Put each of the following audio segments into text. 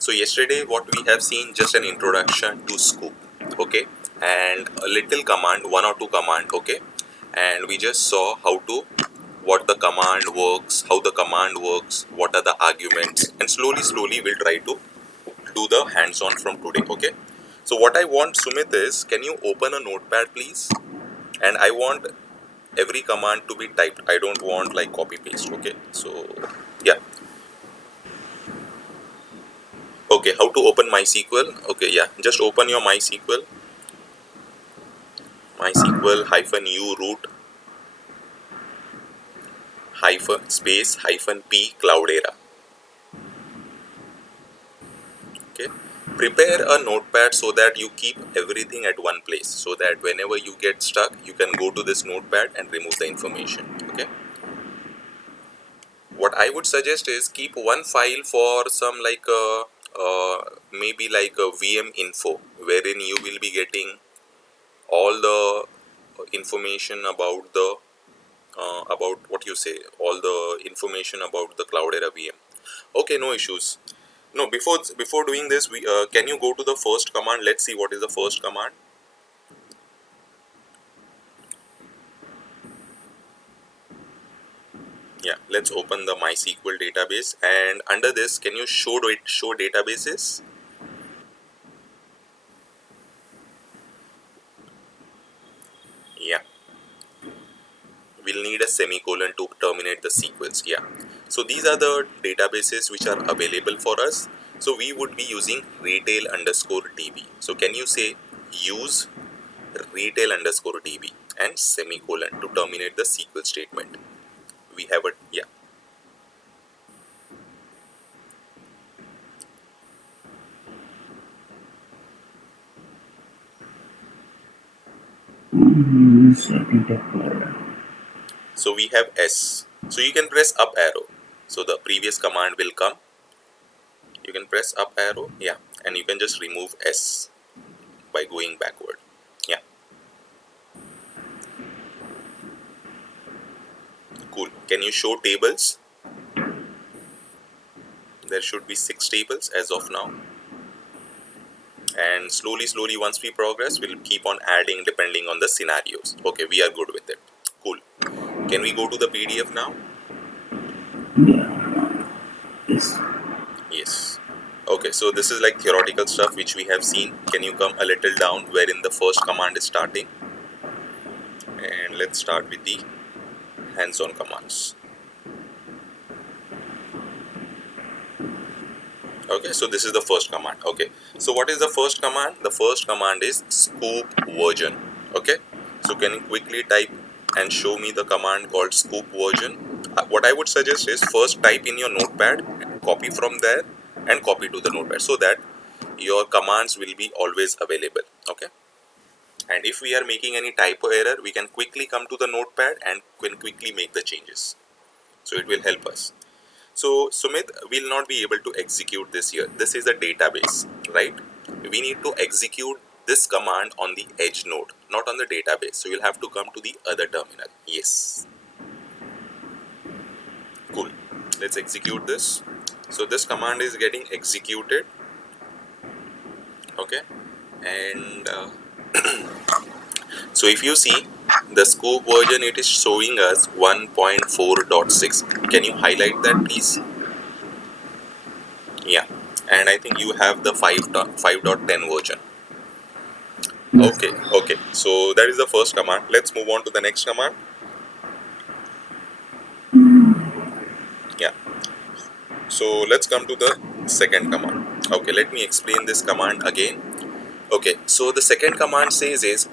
So yesterday what we have seen, just an introduction to Sqoop, okay, and a little command, one or two command, okay, and we just saw what the command works, how the command works, what are the arguments, and slowly we'll try to do the hands-on from today, okay. So what I want, Sumit, is can you open a notepad please, and I want every command to be typed. I don't want like copy paste, okay. So yeah. Okay, how to open MySQL? Okay, yeah, just open your MySQL hyphen u root hyphen space hyphen p Cloudera. Okay, prepare a notepad so that you keep everything at one place, so that whenever you get stuck, you can go to this notepad and remove the information. Okay, what I would suggest is keep one file for some like maybe like a VM info, wherein you will be getting all the information about what you say, all the information about the Cloudera VM. Okay, no issues. No, before doing this, we can you go to the first command? Let's see what is the first command. Yeah, let's open the MySQL database, and under this, can you show databases? Yeah, we'll need a semicolon to terminate the sequence. Yeah, so these are the databases which are available for us. So we would be using retail underscore DB. So can you say use retail underscore DB and semicolon to terminate the SQL statement? We have a, yeah. So we have S. So you can press up arrow. So the previous command will come. You can press up arrow, yeah, and you can just remove S by going backward. Yeah, cool. Can you show tables? There should be 6 tables as of now. And slowly, once we progress, we'll keep on adding depending on the scenarios. Okay, we are good with it. Cool. Can we go to the PDF now? Yes. Yes. Okay, so this is like theoretical stuff which we have seen. Can you come a little down wherein the first command is starting? And let's start with the hands-on commands. Okay, so this is the first command. Okay, so what is the first command? The first command is Sqoop version. Okay, so can you quickly type and show me the command called Sqoop version? What I would suggest is first type in your notepad, copy from there and copy to the notepad, so that your commands will be always available. Okay, and if we are making any typo error, we can quickly come to the notepad and can quickly make the changes, so it will help us. So Sumit will not be able to execute this here. This is a database, right? We need to execute this command on the edge node, not on the database. So you'll have to come to the other terminal. Yes. Cool. Let's execute this. So this command is getting executed. Okay. And so if you see the Sqoop version, it is showing us 1.4.6. Can you highlight that please? Yeah, and I think you have the 5.10 version. Okay, okay. So that is the first command. Let's move on to the next command. Yeah. So let's come to the second command. Okay, let me explain this command again. Okay, so the second command says is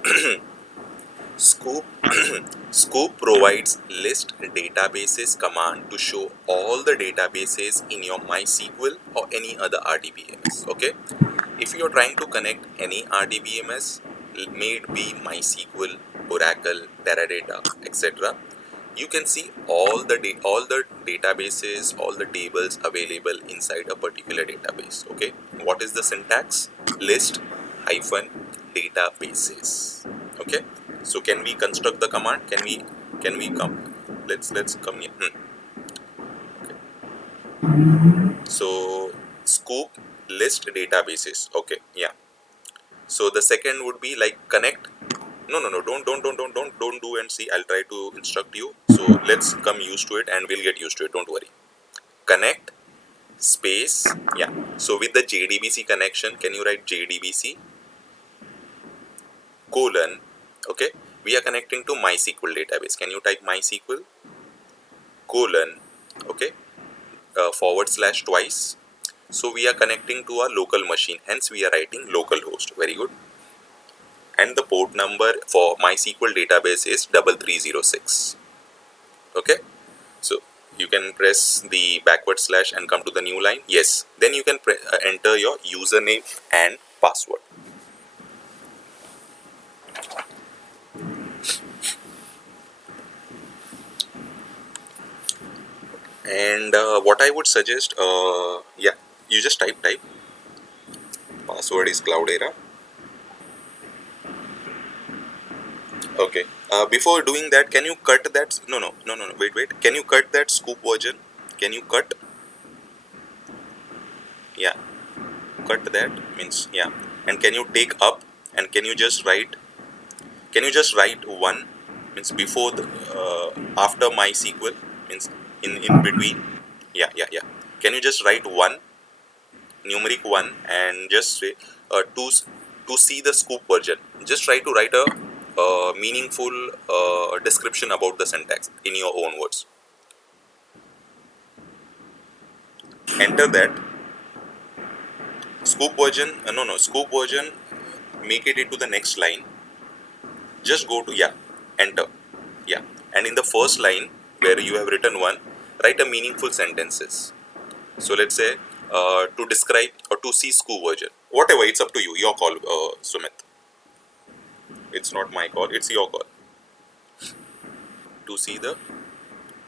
Sqoop Sqoop provides list databases command to show all the databases in your MySQL or any other RDBMS. Okay, if you are trying to connect any RDBMS, may it be MySQL, Oracle, Teradata, etc., you can see all the databases, all the tables available inside a particular database. Okay, what is the syntax? List hyphen databases. Okay, so can we construct the command? Can we come? Let's come here. Okay. So Sqoop list databases. Okay, yeah. So the second would be like connect. No, don't do and see. I'll try to instruct you. So let's come used to it and we'll get used to it. Don't worry. Connect space, yeah. So with the JDBC connection, can you write JDBC colon, okay? We are connecting to MySQL database. Can you type MySQL colon, okay? Forward slash twice. So we are connecting to our local machine. Hence we are writing localhost. Very good. And the port number for MySQL database is 3306. Okay. So you can press the backward slash and come to the new line. Yes. Then you can enter your username and password. And what I would suggest, yeah, you just type password is Cloudera. Okay. Before doing that, can you cut that? No. Wait. Can you cut that Sqoop version? Can you cut? Yeah, cut that means yeah. And can you take up and can you just write? Can you just write one means before the after MySQL means in between? Yeah. Can you just write one numeric one and just say to see the Sqoop version? Just try to write a meaningful description about the syntax in your own words. Enter that Sqoop version. No, Sqoop version. Make it into the next line. Just go to yeah. Enter. Yeah. And in the first line where you have written one, write a meaningful sentences. So let's say to describe or to see Sqoop version. Whatever, it's up to you. Your call, Sumit. It's not my call. It's your call. To see the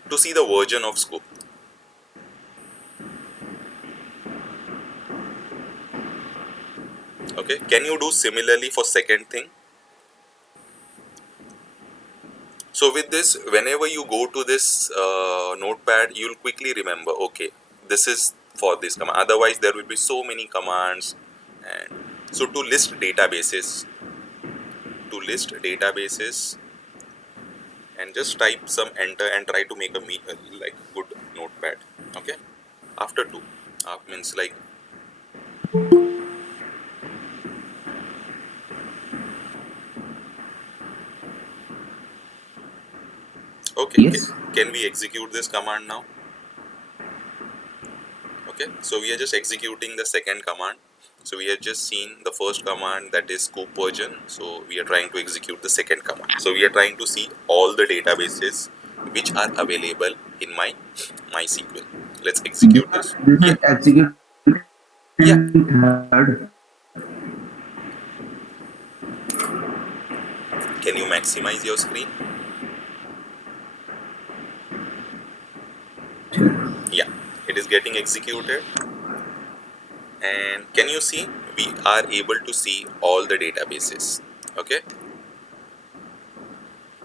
version of Sqoop. Okay. Can you do similarly for second thing? So with this, whenever you go to this notepad, you'll quickly remember. Okay, this is for this command. Otherwise, there will be so many commands. And so to list databases, and just type some enter and try to make a like good notepad. Okay. After two, means like okay. Yes. Can we execute this command now? Okay, so we are just executing the second command. So we have just seen the first command, that is Sqoop version. So we are trying to execute the second command. So we are trying to see all the databases which are available in my MySQL. Let's execute this. This Yeah, is executing yeah. third. Can you maximize your screen? Yeah, it is getting executed. And can you see we are able to see all the databases? Okay,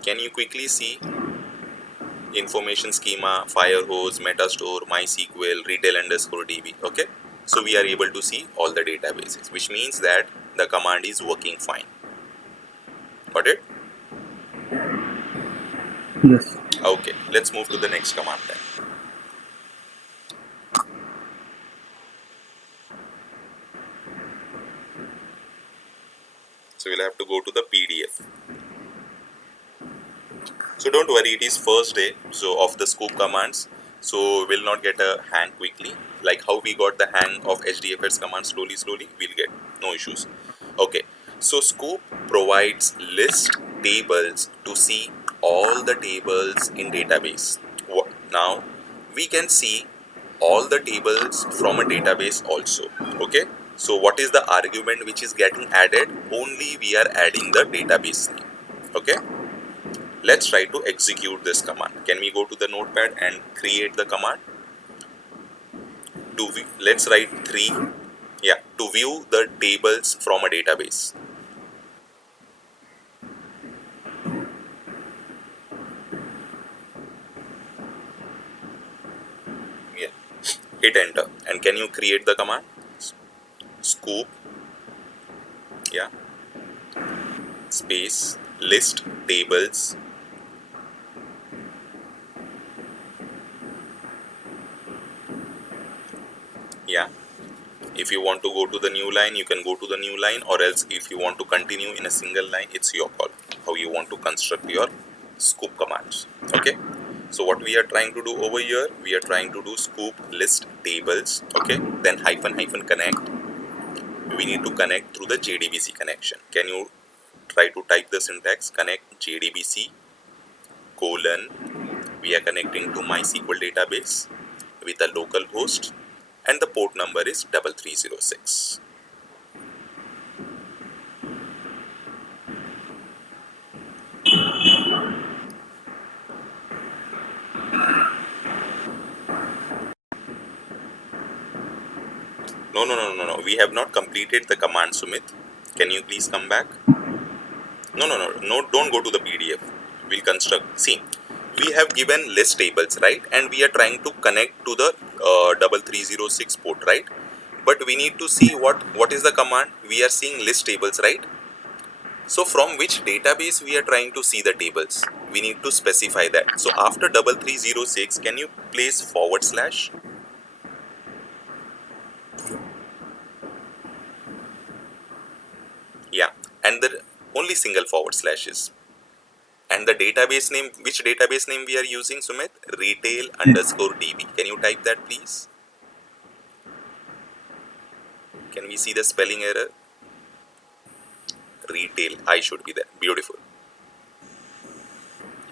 can you quickly see information schema, firehose, metastore, MySQL, retail underscore DB. Okay, so we are able to see all the databases, which means that the command is working fine. Got it? Yes. Okay, let's move to the next command then. So we'll have to go to the PDF. So don't worry, it is first day so of the Sqoop commands. So we'll not get a hang quickly. Like how we got the hang of HDFS command slowly, we'll get no issues. Okay, so Sqoop provides list tables to see all the tables in database. Now we can see all the tables from a database also. Okay, so what is the argument which is getting added? Only we are adding the database name. Okay, let's try to execute this command. Can we go to the notepad and create the command? Let's write 3. Yeah, to view the tables from a database. Yeah, hit enter. And can you create the command? Sqoop, yeah, space, list tables, yeah. If you want to go to the new line, you can go to the new line, or else if you want to continue in a single line, it's your call how you want to construct your scoop commands. Okay, so what we are trying to do over here, we are trying to do scoop list tables. Okay, then hyphen hyphen connect, we need to connect through the JDBC connection. Can you try to type the syntax? Connect JDBC colon, we are connecting to MySQL database with a local host, and the port number is 3306. No. We have not completed the command, Sumit. Can you please come back? No. Don't go to the PDF. We'll construct. See, we have given list tables, right? And we are trying to connect to the 3306 port, right? But we need to see what is the command. We are seeing list tables, right? So from which database we are trying to see the tables? We need to specify that. So after 3306, can you place forward slash? Yeah, and the only single forward slashes. And the database name, which database name we are using, Sumit? Retail Yes. underscore DB. Can you type that, please? Can we see the spelling error? Retail, I should be there. Beautiful.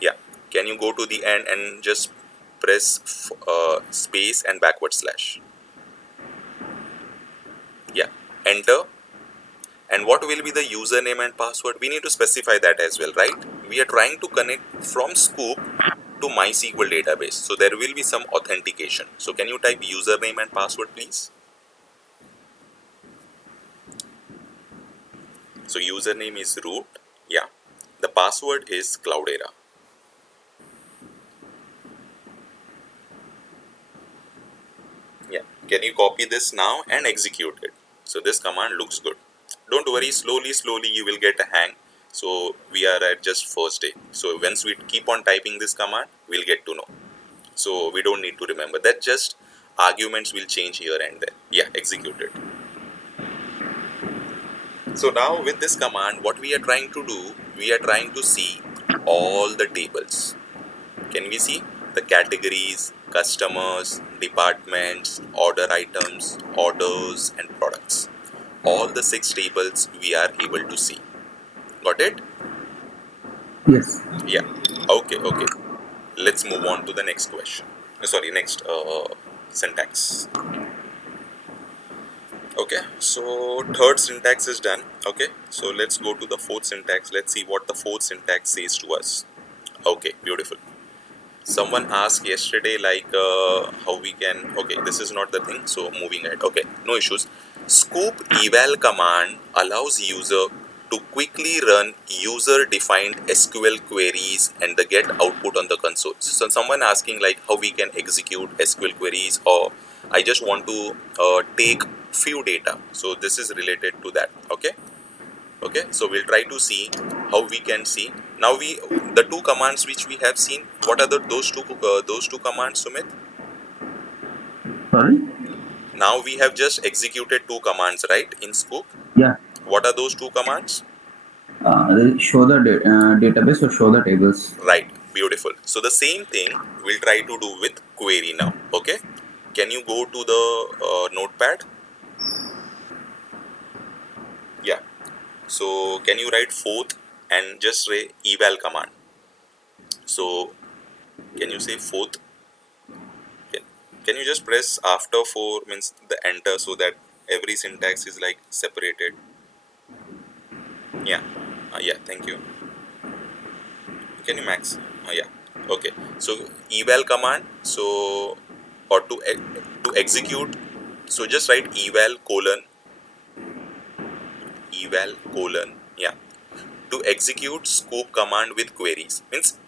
Yeah. Can you go to the end and just press space and backward slash? Yeah. Enter. And what will be the username and password? We need to specify that as well, right? We are trying to connect from Sqoop to MySQL database. So there will be some authentication. So can you type username and password, please? So username is root. Yeah. The password is Cloudera. Yeah. Can you copy this now and execute it? So this command looks good. Don't worry, slowly you will get a hang. So we are at just first day. So once we keep on typing this command, we'll get to know. So we don't need to remember that, just arguments will change here and there. Yeah, execute it. So now with this command, what we are trying to do, we are trying to see all the tables. Can we see the categories, customers, departments, order items, orders, and products? All the 6 tables we are able to see. Got it? Yes. Yeah. Okay. Let's move on to the next question. Sorry, next syntax. Okay, so third syntax is done. Okay, so let's go to the fourth syntax. Let's see what the fourth syntax says to us. Okay, beautiful. Someone asked yesterday how we can, okay, this is not the thing, so moving ahead. Okay, no issues. Sqoop eval command allows user to quickly run user defined SQL queries and the get output on the console. So someone asking how we can execute SQL queries, or I just want to take few data, so this is related to that. Okay, so we'll try to see how we can see. Now we, the two commands which we have seen, what are those two commands, Sumit? Sorry? Now we have just executed two commands, right, in Sqoop. Yeah. What are those two commands? Show the database or show the tables. Right, beautiful. So the same thing we'll try to do with query now. Okay, can you go to the notepad? Yeah, so can you write fourth and just say eval command? So can you say fourth? Can, can you just press after 4 means the enter, so that every syntax is separated? Yeah. Yeah, thank you. Can you max? Yeah. Okay. So eval command. So or to execute. So just write eval colon. Yeah. To execute Sqoop command with queries, means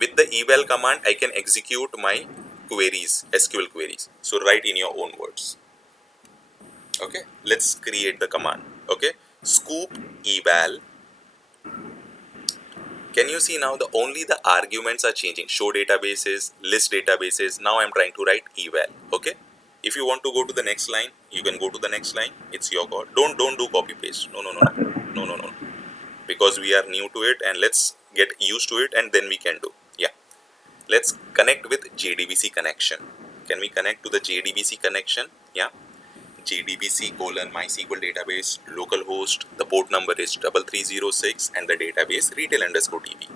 with the eval command I can execute my queries, SQL queries. So write in your own words. Okay, let's create the command. Okay, scoop eval. Can you see now the arguments are changing? Show databases, list databases. Now I'm trying to write eval. Okay, if you want to go to the next line, you can go to the next line. It's your call. Don't do copy paste. No. Because we are new to it, and let's get used to it, and then we can do. Yeah, let's connect with JDBC connection. Can we connect to the JDBC connection? Yeah, JDBC colon MySQL database localhost. The port number is 3306 and the database retail underscore DB.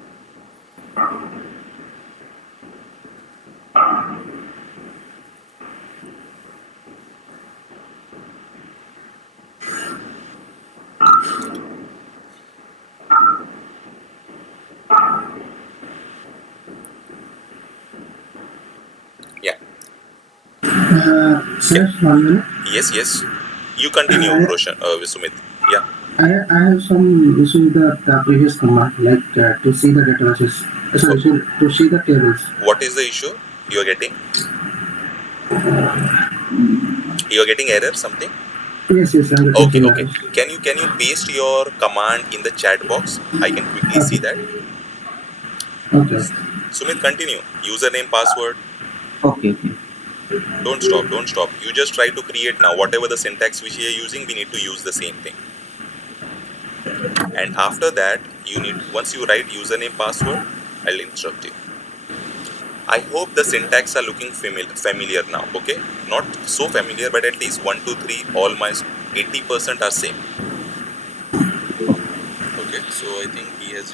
Yeah. Sir, 1 minute. Yes. You continue, Roshan, Sumit. Yeah. I have some issue with the previous command, like to see the databases. Sorry, to see the tables. What is the issue you are getting? You are getting error something? Yes. I'm Okay. getting Can you paste your command in the chat box? I can quickly see that. Okay. Sumit, continue. Username, password. Okay. Don't stop. You just try to create now. Whatever the syntax which we are using, we need to use the same thing. And after that, once you write username, password, I'll instruct you. I hope the syntax are looking familiar now. Okay, not so familiar, but at least 1, 2, 3, almost 80% are same. Okay, so I think he has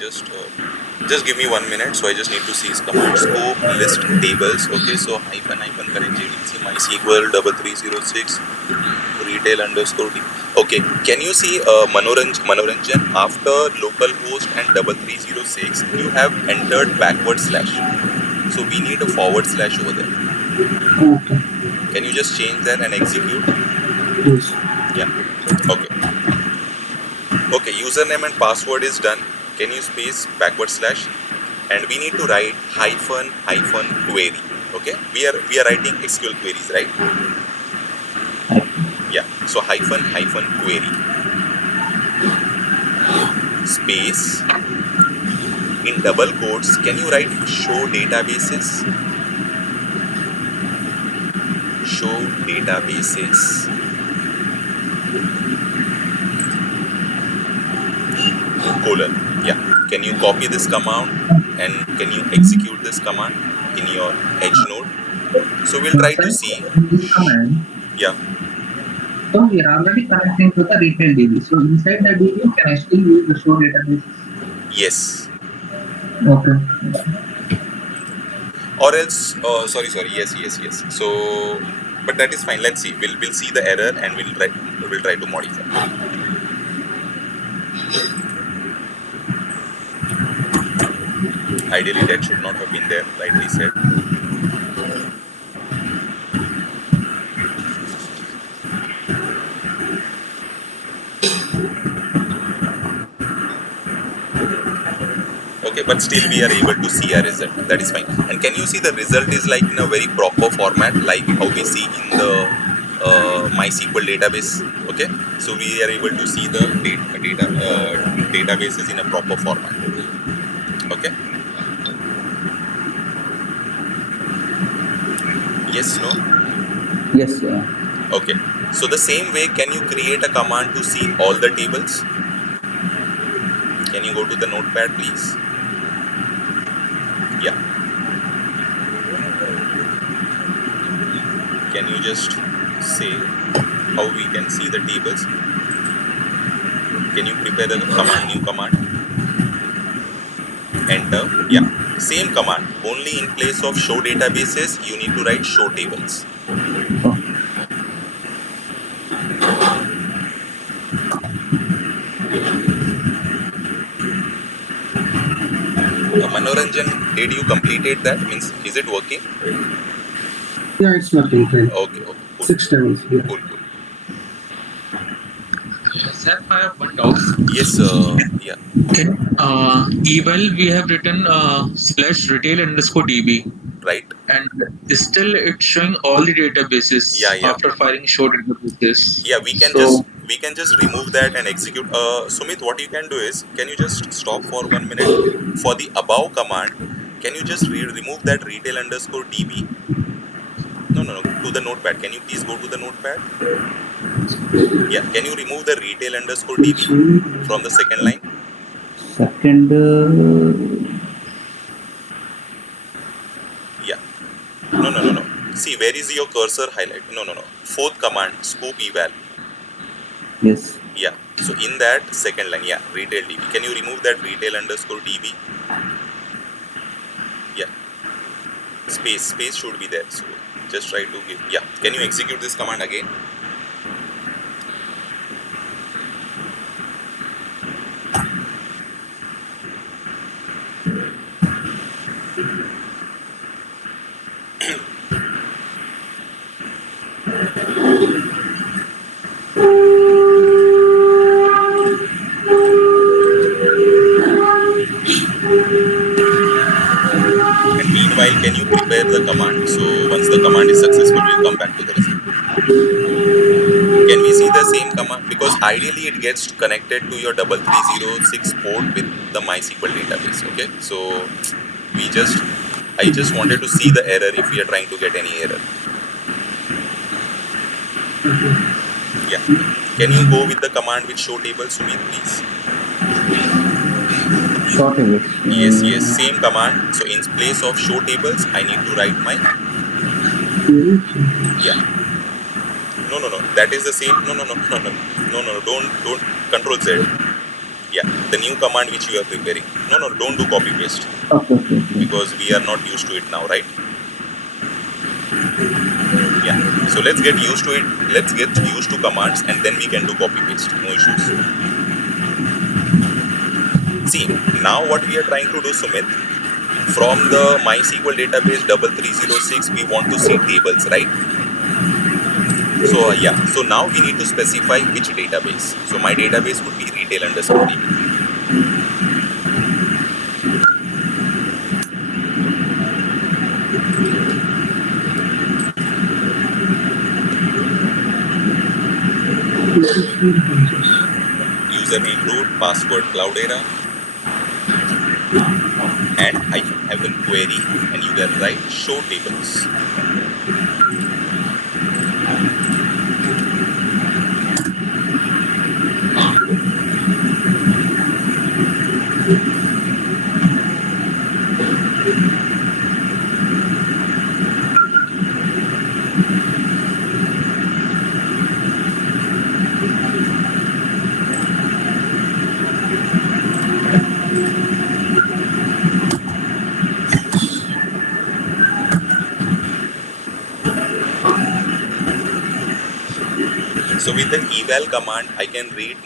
just give me 1 minute. So I just need to see his command. Scope list tables. Okay, so hyphen current JDBC MySQL 3306 retail underscore D. Okay, can you see Manoranjan after localhost and 3306? You have entered backward slash. So we need a forward slash over there. Okay. Can you just change that and execute? Yes. Yeah. Okay, username and password is done. Can you space backward slash? And we need to write hyphen query. Okay, we are writing SQL queries, right? Yeah. So hyphen query space in double quotes. Can you write show databases? Show databases. Colon. Yeah. Can you copy this command and can you execute this command in your edge node? So we'll try to see. Yeah. So we are already connecting to the retail DB. So inside the DB, can I still use the show databases? Yes. Okay. Or else, sorry. Yes. So, but that is fine. Let's see. We'll see the error and we'll try to modify. Ideally, that should not have been there. Rightly said. Okay, but still we are able to see a result. That is fine. And can you see the result is like in a very proper format, like how we see in the MySQL database? Okay, so we are able to see the databases in a proper format. Okay. Yes, no? Yes, sir. Okay. So the same way, can you create a command to see all the tables? Can you go to the notepad, please? Yeah. Can you just say how we can see the tables? Can you prepare a command, new command? Enter. Yeah. Same command. Only in place of show databases, you need to write show tables. Manoranjan, did you completed that? Means, is it working? Yeah, it's working. Okay. Cool. 6 tables. Yeah. Cool. Sir, I have one doubt. Yes, yeah. Okay. Eval, we have written /retail underscore DB. right? And still it's showing all the databases Yeah, yeah. after firing show databases. Yeah, So we can just remove that and execute. Sumit, what you can do is, can you just stop for 1 minute? For the above command, can you just remove that retail underscore DB? No, no, no. To the notepad. Can you please go to the notepad? Yeah. Can you remove the retail underscore DB Which from the second line? Second, Yeah. No, no, no, no. See, where is your cursor highlight? No, no, no. Fourth command, scoop eval. yes. Yeah. So in that second line, yeah, retail DB. Can you remove that retail underscore DB? Yeah. Space should be there. So just try to give. Yeah. Can you execute this command again? And meanwhile, can you prepare the command? So once the command is successful, we'll come back to the result. Can we see the same command? Because ideally it gets connected to your 3306 port with the MySQL database. Okay. So I just wanted to see the error if we are trying to get any error. Yeah. Can you go with the command with show table, Sumit, please? Short tables. Yes, yes. Same command. So in place of show tables, I need to write my. Yeah. No, no, no. That is the same. No, no, no, no, no, no, no, no. Don't. Control Z. Yeah. The new command which you are preparing. No, no. Don't do copy paste Okay, okay, okay. because we are not used to it now, right? Yeah. So let's get used to it. Let's get used to commands and then we can do copy paste. No issues. See, now what we are trying to do, Sumit, from the MySQL database 3306, we want to see tables, right? So yeah, so now we need to specify which database. So my database would be retail underscore DB. Username root, password Cloudera, and I have a query, and you can write show tables. So with the eval command, I can write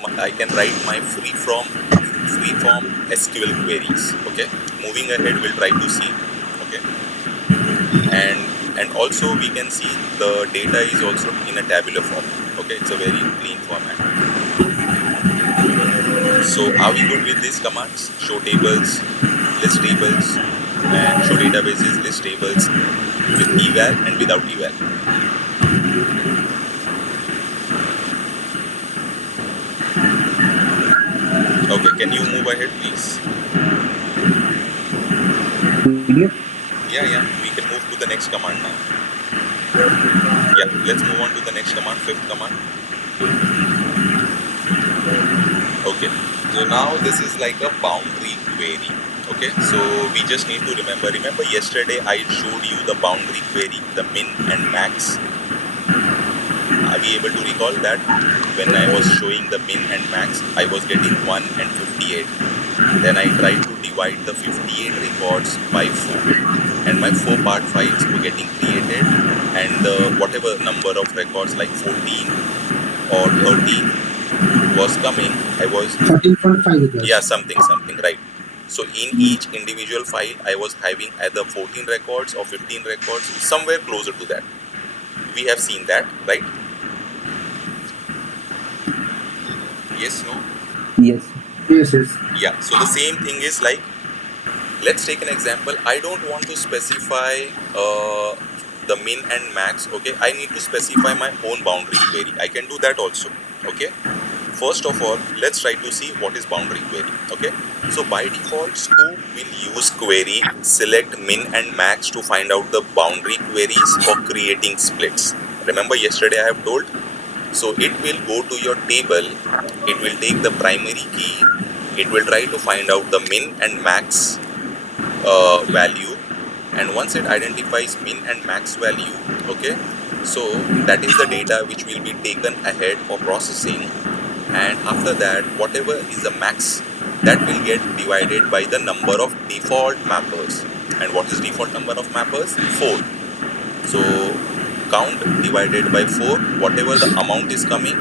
my free form SQL queries. Okay. Moving ahead, we'll try to see. Okay. And also we can see the data is also in a tabular form. Okay, it's a very clean format. So are we good with these commands? Show tables, list tables, and show databases, list tables with eval and without eval. Okay, can you move ahead, please? PDF? Yeah, we can move to the next command now. Yeah, let's move on to the next command, fifth command. Okay, so now this is like a boundary query. Okay, so we just need to remember yesterday I showed you the boundary query, the min and max. Are we able to recall that? When I was showing the min and max, I was getting 1 and 58. Then I tried to divide the 58 records by 4. And my 4 part files were getting created. And the whatever number of records like 14 or 13 was coming, I was... 13.5. Yeah, something, right. So in each individual file, I was having either 14 records or 15 records, somewhere closer to that. We have seen that, right? Yes, no? Yes. Yes, yes. Yeah, so the same thing is like Let's take an example. I don't want to specify the min and max. Okay, I need to specify my own boundary query. I can do that also. Okay, first of all, let's try to see what is boundary query. Okay, so by default, Sqoop will use query select min and max to find out the boundary queries for creating splits. Remember yesterday I have told, so it will go to your table, it will take the primary key, it will try to find out the min and max value, and once it identifies min and max value, okay, so that is the data which will be taken ahead for processing, and after that whatever is the max, that will get divided by the number of default mappers. And what is default number of mappers? 4. So count divided by 4, whatever the amount is coming,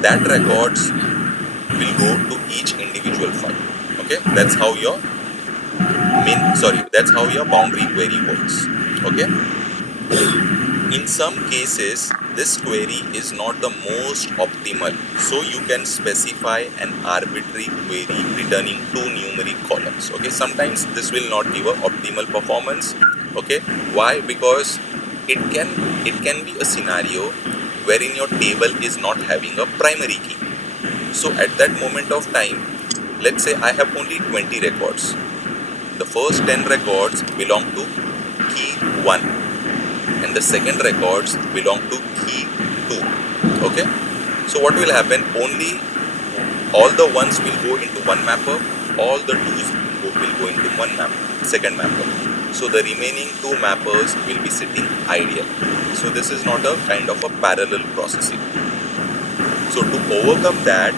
that records will go to each individual file. Okay, that's how your that's how your boundary query works. Okay, in some cases this query is not the most optimal, so you can specify an arbitrary query returning two numeric columns. Okay, sometimes this will not give a optimal performance. Okay, why? Because it can be a scenario wherein your table is not having a primary key. So at that moment of time, let's say I have only 20 records. The first 10 records belong to key 1 and the second records belong to key 2. Okay, so what will happen? Only all the ones will go into one mapper, all the twos will go into one second mapper. So the remaining two mappers will be sitting idle. So this is not a kind of a parallel processing. So to overcome that,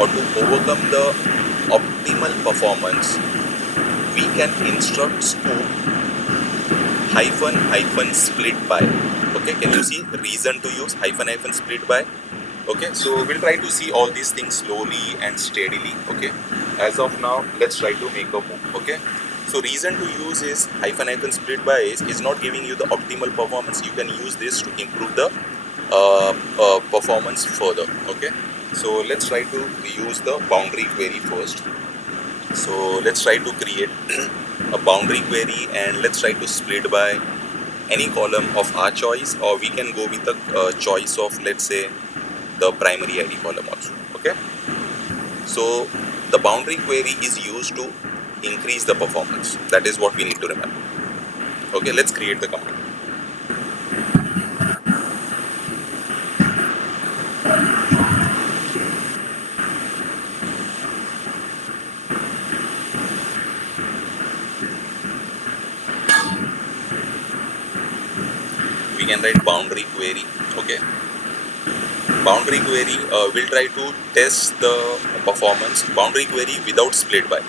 or to overcome the optimal performance, we can instruct Sqoop hyphen split by. Okay, can you see reason to use hyphen split by? Okay, so we'll try to see all these things slowly and steadily. Okay, as of now, let's try to make a move. Okay, so reason to use is hyphen split by is not giving you the optimal performance. You can use this to improve the performance further. Okay, so let's try to use the boundary query first. So let's try to create a boundary query and let's try to split by any column of our choice, or we can go with a choice of, let's say, the primary ID column also. Okay, so the boundary query is used to increase the performance. That is what we need to remember. Okay, let's create the command. We can write boundary query. Okay, boundary query will try to test the performance. Boundary query without split by.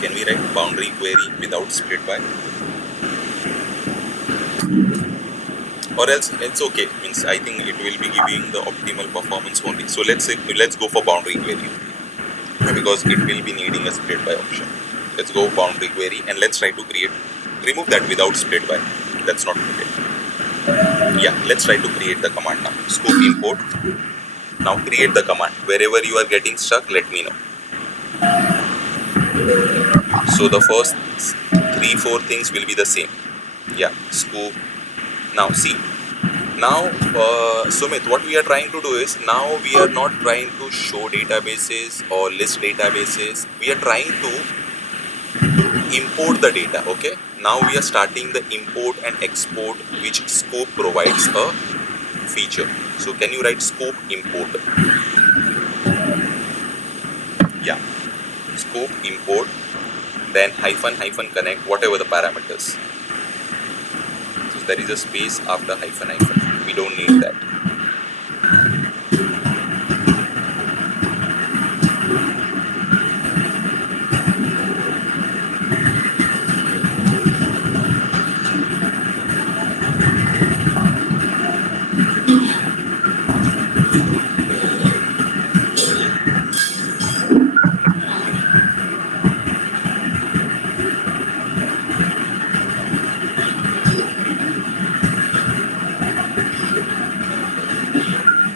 Can we write boundary query without split by? Or else it's okay, means I think it will be giving the optimal performance only. So let's go for boundary query because it will be needing a split by option. Let's go boundary query and let's try to remove that without split by. That's not okay. Yeah, let's try to create the command now. Sqoop import. Now create the command. Wherever you are getting stuck, let me know. So the first 3-4 things will be the same. Yeah, Sqoop. Now see. Now, Sumit, what we are trying to do is, now we are not trying to show databases or list databases. We are trying to import the data. Okay. Now we are starting the import and export, which Sqoop provides a feature. So can you write Sqoop import? Yeah. Sqoop import, then hyphen connect, whatever the parameters. So there is a space after hyphen. We don't need that.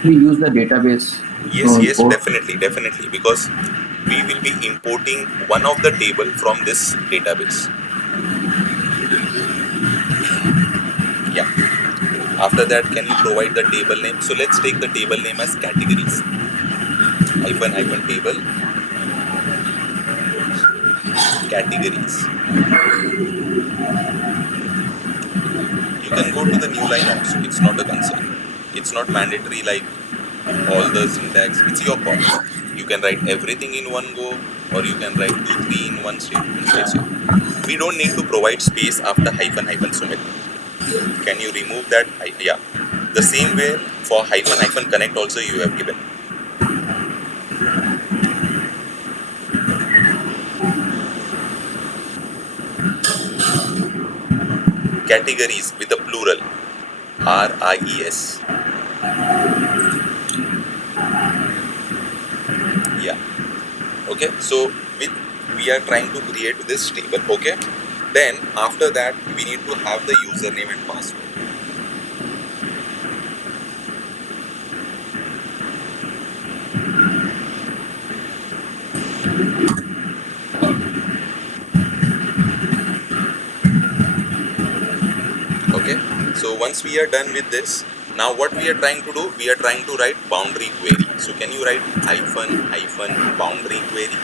We use the database. Yes, yes, Import. definitely, because we will be importing one of the table from this database. Yeah. After that, can you provide the table name? So let's take the table name as categories. Hyphen table categories. You can go to the new line also. It's not a concern. It's not mandatory like all the syntax. It's your call. You can write everything in one go, or you can write 2, 3 in one statement. So it's your. We don't need to provide space after hyphen Sumit. Can you remove that? Yeah. The same way for hyphen connect also you have given. Categories with a plural. RIES. Yeah. Okay. So with we are trying to create this table. Okay. Then after that we need to have the username and password. Okay. So once we are done with this, now what we are trying to do, we are trying to write boundary query. So can you write hyphen boundary query?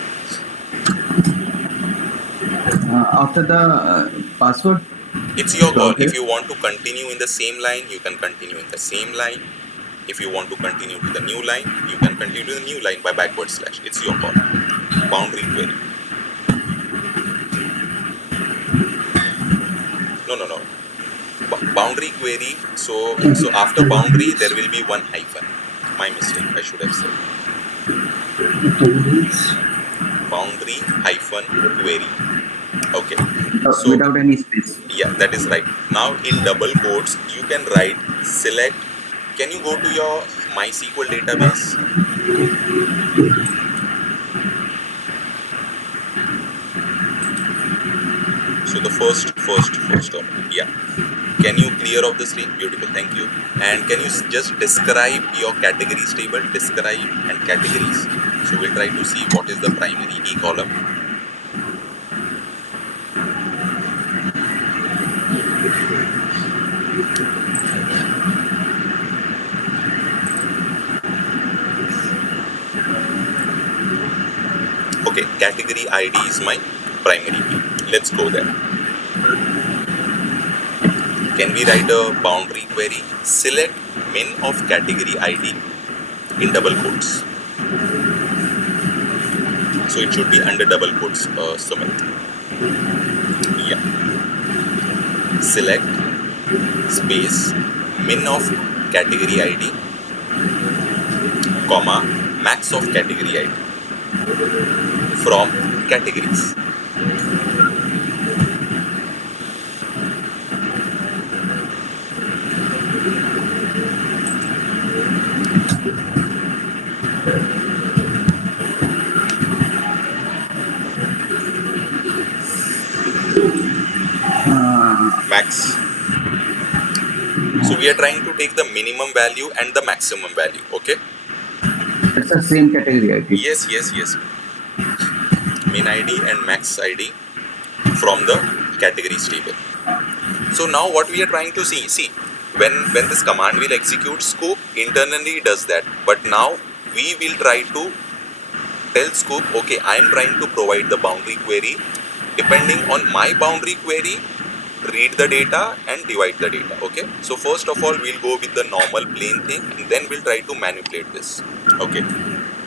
After the password. It's your call. Okay. If you want to continue in the same line, you can continue in the same line. If you want to continue to the new line, you can continue to the new line by backward slash. It's your call. Boundary query. No. Boundary query. So after boundary, there will be one hyphen. My mistake. I should have said boundary hyphen query. Okay. So Without any space. yeah, that is right. Now in double quotes, you can write select. Can you go to your MySQL database? So the first term. Yeah. Can you clear off the screen? Beautiful. Thank you. And can you just describe your categories table? Describe and categories. So we'll try to see what is the primary key column. Okay, category ID is my primary key. Let's go there. Can we write a boundary query? Select min of category ID in double quotes. So it should be under double quotes, Sumit. Yeah. Select space min of category ID, comma max of category ID from categories. Max. So we are trying to take the minimum value and the maximum value. Okay. It's the same category ID. Yes. Min ID and max ID from the categories table. So now what we are trying to see when this command will execute, Sqoop internally does that. But now we will try to tell Sqoop, okay, I am trying to provide the boundary query. Depending on my boundary query, read the data and divide the data. Okay. So first of all, we'll go with the normal plain thing, and then we'll try to manipulate this. Okay.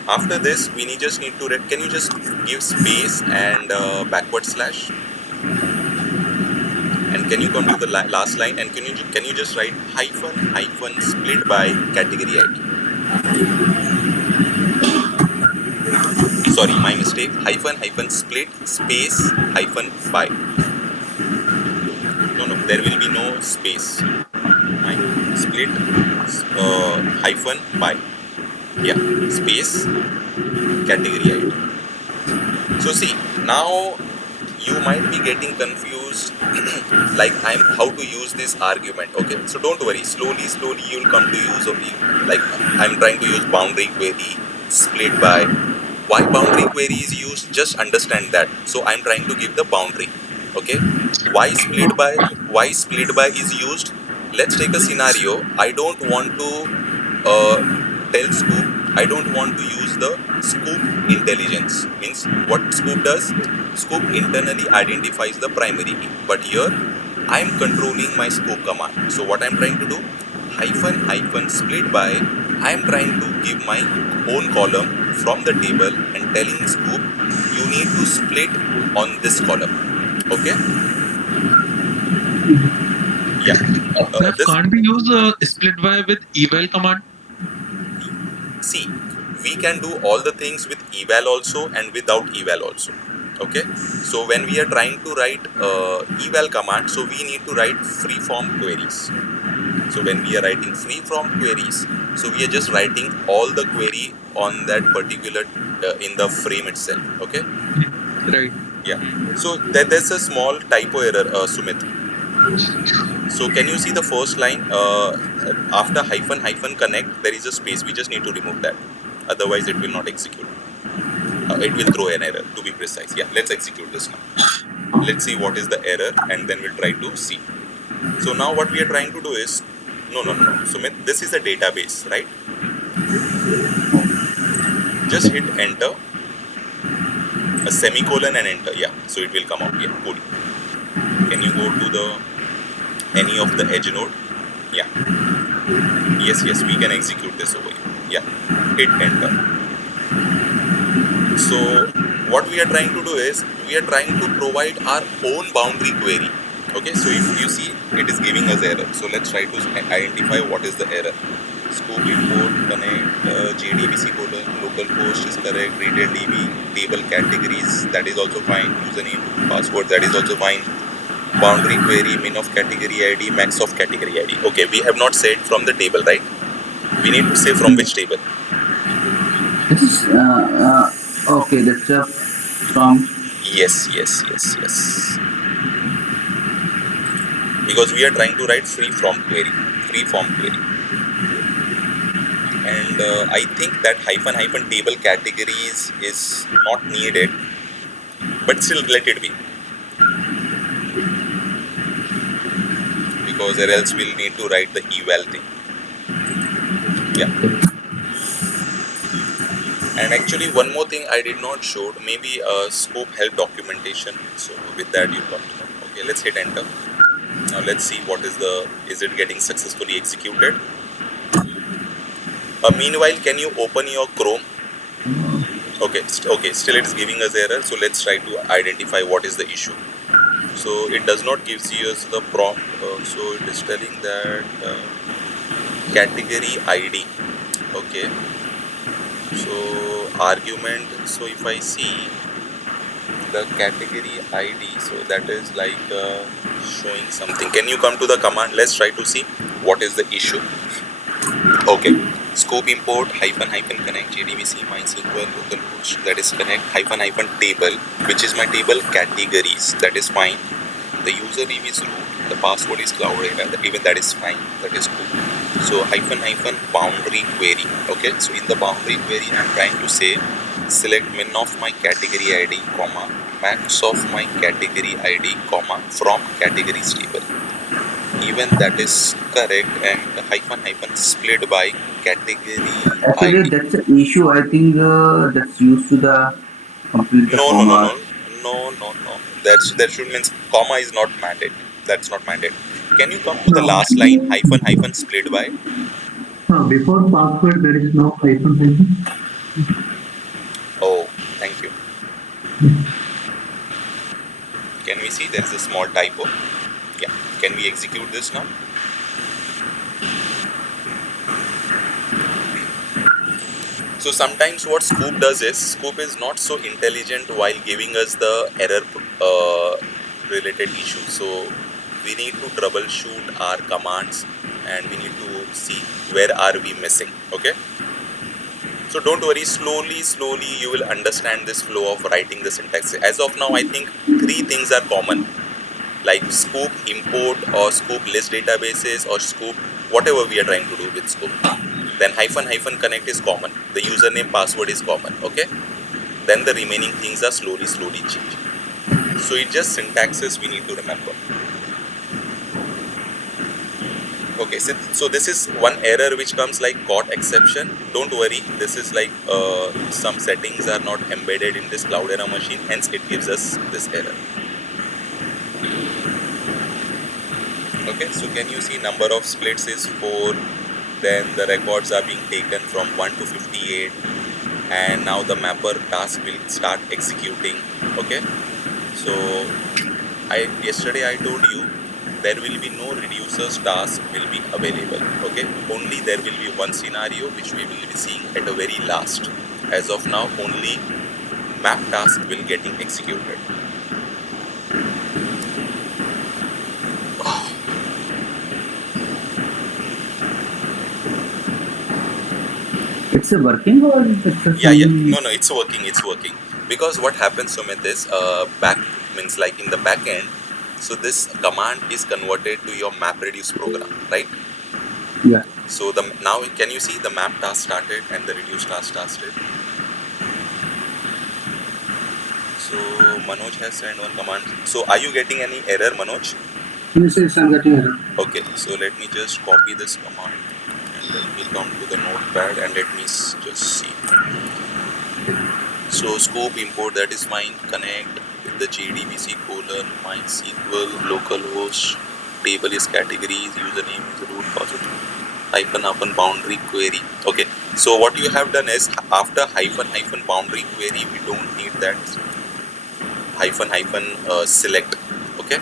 After this, we just need to read. Can you just give space and backward slash? And can you come to the last line, and can you just write hyphen split by category ID? Sorry, my mistake. Hyphen split space hyphen by. No, there will be no space. Split hyphen by. Yeah, space category ID. So see, now you might be getting confused like how to use this argument. Okay, so don't worry, slowly you will come to use of like I'm trying to use boundary query, split by. Why boundary query is used? Just understand that. So I'm trying to give the boundary. Okay. Why split by? Why split by is used? Let's take a scenario. I don't want to tell Sqoop. I don't want to use the Sqoop intelligence. Means what Sqoop does? Sqoop internally identifies the primary key. But here I am controlling my Sqoop command. So what I'm trying to do? Hyphen split by. I am trying to give my own column from the table and telling Sqoop you need to split on this column. Okay. Yeah. Sir, This can't we use split by with eval command? See, we can do all the things with eval also and without eval also. Okay. So when we are trying to write eval command, so we need to write free-form queries. So when we are writing free-form queries, so we are just writing all the query on that particular in the frame itself. Okay. Right. Yeah. So there's a small typo error, Sumit. So can you see the first line? After hyphen connect, there is a space. We just need to remove that. Otherwise, it will not execute. It will throw an error, to be precise. Yeah, let's execute this now. Let's see what is the error, and then we'll try to see. So now what we are trying to do is, no. Sumit, this is a database, right? Just hit enter, a semicolon and enter. Yeah, so it will come out. Yeah, cool. Can you go to the any of the edge node? Yeah. Yes, we can execute this over here. Yeah, hit enter. So what we are trying to do is, we are trying to provide our own boundary query. Okay, so if you see, it is giving us error. So let's try to identify what is the error. Sqoop import connect JDBC colon localhost is correct, retail DB, table categories, that is also fine, username, password, that is also fine, boundary query, min of category ID, max of category ID. Okay, we have not said from the table, right? We need to say from which table. This is okay. That's from. Yes. Because we are trying to write free form query. And I think that hyphen table categories is not needed, but still let it be, because or else we'll need to write the eval thing. Yeah. And actually one more thing I did not show, maybe Sqoop help documentation. So with that you come to know. Okay, let's hit enter. Now let's see what is it getting successfully executed. Meanwhile, can you open your Chrome? Okay, still it is giving us error. So let's try to identify what is the issue. So it does not give us the prompt. So it is telling that category ID. Okay. So argument. So if I see the category ID, so that is like showing something. Can you come to the command? Let's try to see what is the issue. Okay. Sqoop import hyphen connect JDBC MySQL localhost, that is connect hyphen table, which is my table categories, that is fine. The username is root, the password is cloud data, even that is fine, that is cool. So hyphen boundary query. Okay, so in the boundary query I'm trying to say select min of my category ID comma max of my category ID comma from categories table. Even that is correct, and hyphen split by category Actually, ID. that's the issue. I think that's used to the complete the No. comma. That should means comma is not mandate. That's not mandate. Can you come to the last line? Hyphen split by. Before password, there is no hyphen. Oh, thank you. Can we see there is a small typo? Yeah. Can we execute this now? So sometimes what Sqoop does is, Sqoop is not so intelligent while giving us the error related issue. So we need to troubleshoot our commands and we need to see where are we missing. Okay. So don't worry, slowly you will understand this flow of writing the syntax. As of now, I think 3 things are common, like Sqoop import or Sqoop list databases or Sqoop whatever we are trying to do with Sqoop. Then hyphen connect is common. The username password is common. Okay. Then the remaining things are slowly changing. So it just syntaxes we need to remember. Okay, so this is one error which comes like got exception. Don't worry, this is like some settings are not embedded in this Cloudera machine, hence it gives us this error. Okay, so can you see number of splits is 4, then the records are being taken from 1 to 58, and now the mapper task will start executing. Okay, so yesterday I told you there will be no reducers task will be available. Okay, only there will be one scenario which we will be seeing at the very last. As of now, only map task will getting executed. It's a working or it's a Yeah. No, it's working. Because what happens, Sumit, is back means like in the back end. So this command is converted to your map reduce program, right? Yeah. So now can you see the map task started and the reduce task started? So Manoj has sent one command. So are you getting any error, Manoj? Yes, I'm getting error. Okay, so let me just copy this command and let me come to the notepad and let me just see. So Sqoop import, that is fine. Connect with the JDBC : MySQL localhost. Table is categories. Username is root positive. Hyphen boundary query. Okay. So what you have done is after hyphen boundary query, we don't need that hyphen select. Okay.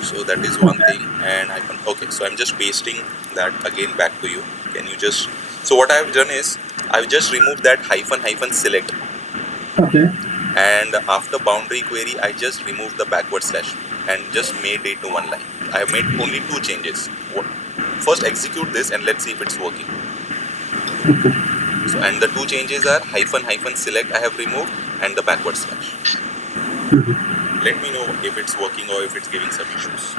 So that is one thing. And okay. So I'm just pasting that again back to you. Can you just? So what I have done is I've just removed that hyphen select. Okay. And after boundary query, I just removed the backward slash and just made it to one line. I have made only 2 changes. First execute this and let's see if it's working. So, and the 2 changes are hyphen select I have removed and the backward slash. Let me know if it's working or if it's giving some issues.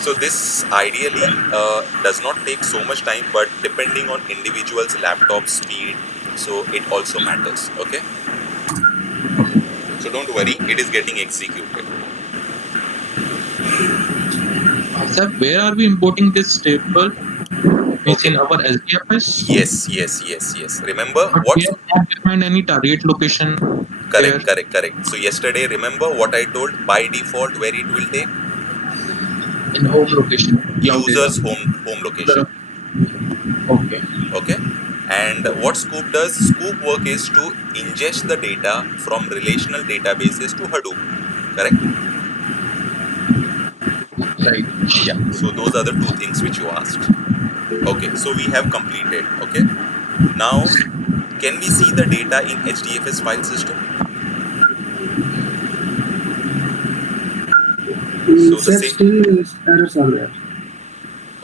So this ideally does not take so much time, but depending on individual's laptop speed, so it also matters. Okay. So don't worry, it is getting executed. Sir, where are we importing this table? It's in our SDFS? Yes. Remember But what? we have not defined any target location. Correct. So yesterday, remember what I told? By default, where it will take? In home location. User's home location. Okay. And what Sqoop does? Sqoop work is to ingest the data from relational databases to Hadoop. Correct? Right. Yeah. So those are the 2 things which you asked. Okay. So we have completed. Okay. Now, can we see the data in HDFS file system? So the same. Still errors are there.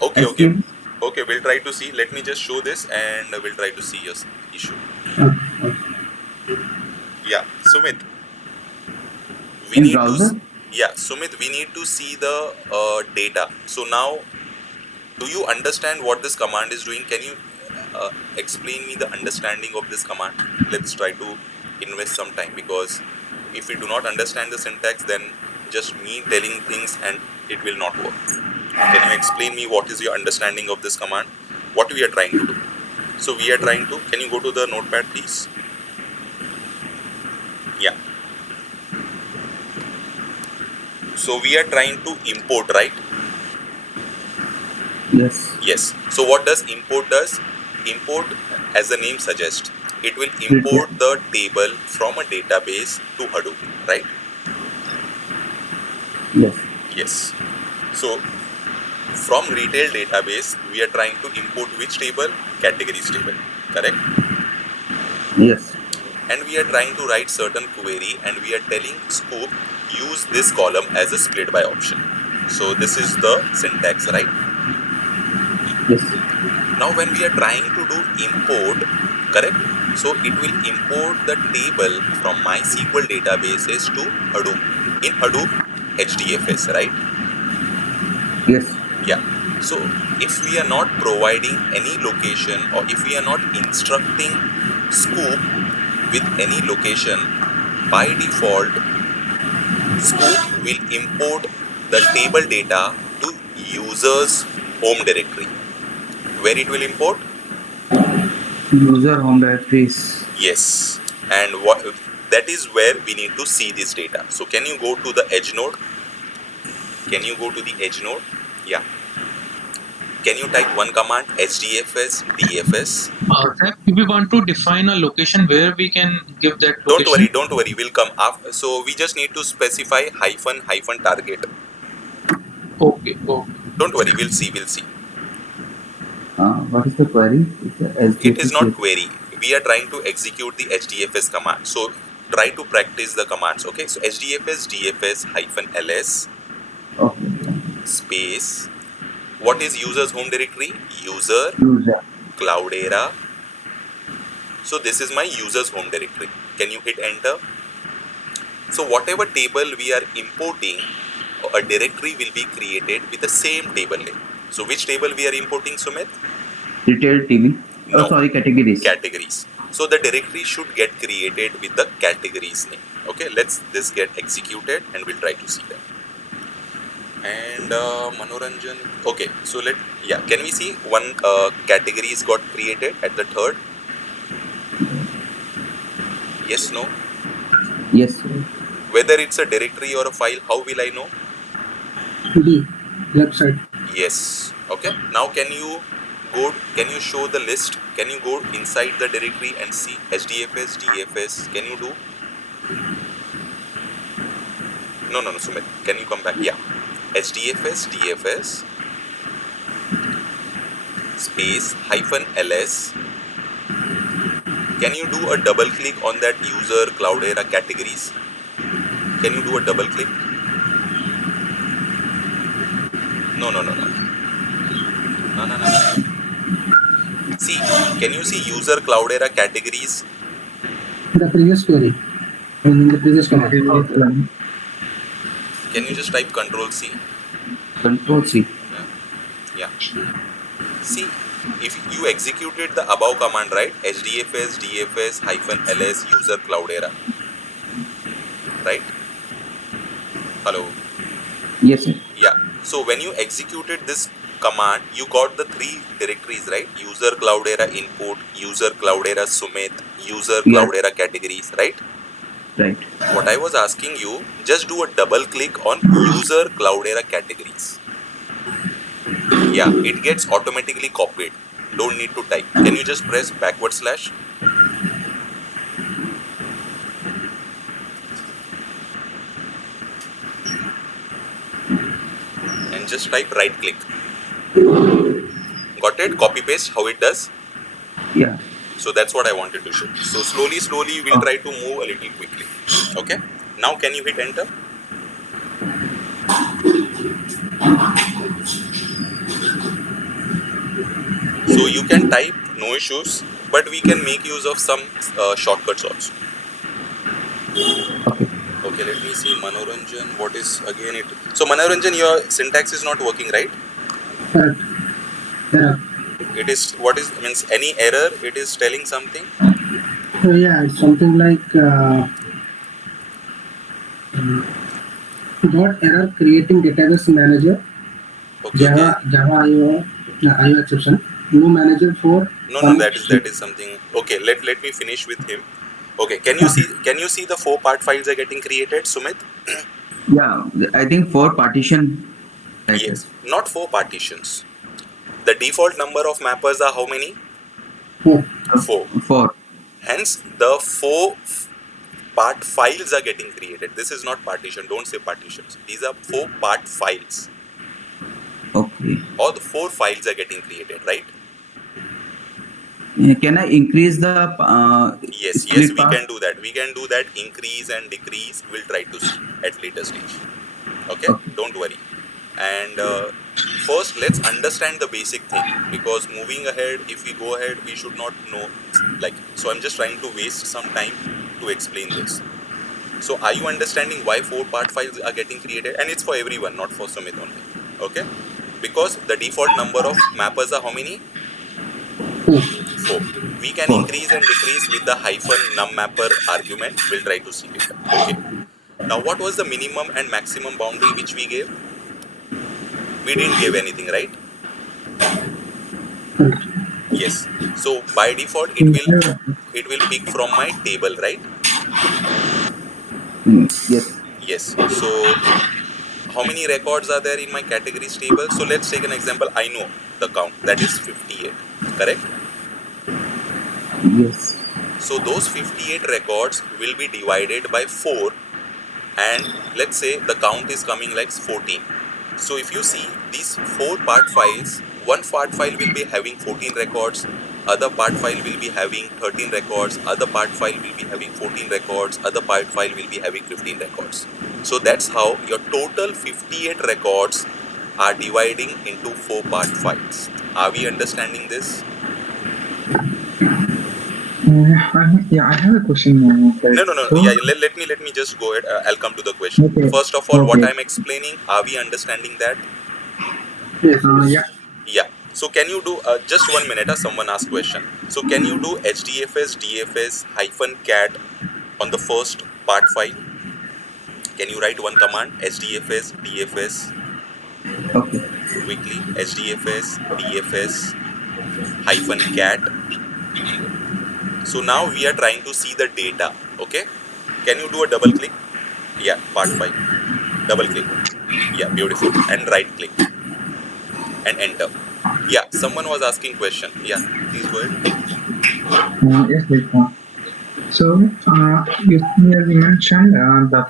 Okay. We'll try to see. Let me just show this and we'll try to see your issue. Okay. Yeah, Sumit. Sumit, we need to see the data. So now, do you understand what this command is doing? Can you explain me the understanding of this command? Let's try to invest some time, because if we do not understand the syntax, then just me telling things and it will not work. Can you explain me what is your understanding of this command? What we are trying to do? So we are trying to, can you go to the notepad please? Yeah. So we are trying to import, right? Yes. So what does import does? Import, as the name suggests, it will import the table from a database to Hadoop, right? Yes. So from retail database, we are trying to import which table? Categories table, correct? Yes. And we are trying to write certain query and we are telling Sqoop use this column as a split by option. So this is the syntax, right? Yes. Now when we are trying to do import, correct? So it will import the table from MySQL databases to Hadoop. In Hadoop HDFS, right? Yes. Yeah. So if we are not providing any location, or if we are not instructing Sqoop with any location, by default Sqoop will import the table data to user's home directory. Where it will import? User home directories. Yes. And what, that is where we need to see this data. So can you go to the edge node? Can you go to the edge node? Yeah. Can you type one command, hdfs dfs? Sir, if we want to define a location where we can give that location. Don't worry, we'll come after. So we just need to specify hyphen target. Okay. Don't worry, we'll see. What is the query? It is not query. We are trying to execute the hdfs command. So try to practice the commands. Okay. So hdfs dfs hyphen ls Okay. space. What is user's home directory? User Cloudera. So this is my user's home directory. Can you hit enter? So whatever table we are importing, a directory will be created with the same table name. So which table we are importing, Sumit? Retail TV. No. Oh, sorry, categories. Categories. So the directory should get created with the categories name. Okay, let's this get executed and we'll try to see that. And Manoranjan. Okay, so can we see one category is got created at the third? Yes, no? Yes. Whether it's a directory or a file, how will I know? D, left side. Yes. Okay. Now can you show the list? Can you go inside the directory and see hdfs, dfs? Can you do? No, Sumit. Can you come back? Yeah. hdfs, dfs space hyphen ls. Can you do a double click on that user Cloudera categories? Can you do a double click? No. See, can you see user Cloudera categories? The previous query. In the previous command. Can you just type Control C? Control C. Yeah. See, if you executed the above command, right? hdfs dfs hyphen ls user Cloudera. Right? Hello? Yes, sir. Yeah. So when you executed this command, you got the three directories, right? User Cloudera input, user Cloudera Sumit, user Cloudera categories, right? Right. What I was asking you, just do a double click on user Cloudera categories. Yeah, it gets automatically copied. Don't need to type. Can you just press backward slash? And just type right click. Got it? Copy paste how it does? Yeah. So that's what I wanted to show. So slowly we'll try to move a little quickly. Okay? Now can you hit enter? So you can type, no issues, but we can make use of some shortcuts also. Okay, let me see Manoranjan. What is again it? So Manoranjan, your syntax is not working, right? Correct. Error. It is, what is, means any error, it is telling something? So yeah, it's something like got error creating database manager. Okay, Java IO exception. No manager for. No, that is something. Okay, let me finish with him. Okay, can you see the 4 part files are getting created, Sumit? Yeah, I think 4 partition. Yes, not 4 partitions. The default number of mappers are how many? 4. Hence, the 4 part files are getting created. This is not partition. Don't say partitions. These are 4 part files. Okay. Or the 4 files are getting created, right? Can I increase the yes, we can do that. We can do that, increase and decrease. We'll try to see at later stage. Okay? Don't worry. And first, let's understand the basic thing, because moving ahead, if we go ahead, we should not know. So I'm just trying to waste some time to explain this. So are you understanding why 4 part files are getting created? And it's for everyone, not for Sumit only. Okay? Because the default number of mappers are how many? 4. 4. We can 4. increase and decrease with the hyphen num mapper argument. We'll try to see later. Okay. Now, what was the minimum and maximum boundary which we gave? We didn't give anything, right? Correct. Yes. So by default, it will pick from my table, right? Yes. Yes. So how many records are there in my categories table? So let's take an example. I know the count, that is 58, correct? Yes. So those 58 records will be divided by 4, and let's say the count is coming like 14. So if you see these 4 part files, one part file will be having 14 records, other part file will be having 13 records, other part file will be having 14 records, other part file will be having 15 records. So that's how your total 58 records are dividing into 4 part files. Are we understanding this? I have a question. No, Like, no, no. so, Yeah, let me just go ahead. I'll come to the question. okay, First of all, what okay, I'm explaining, are we understanding that? Yes. yeah, Yeah. So can you do just 1 minute? Someone asked question. So can you do HDFS DFS hyphen cat on the first part file? Can you write one command HDFS DFS Okay. quickly? HDFS DFS hyphen cat. So now we are trying to see the data. Okay. Can you do a double click? Yeah, part 5. Double click. Yeah, beautiful. And right click and enter. Yeah, someone was asking question. Yeah, please go ahead. yes, like, you mentioned the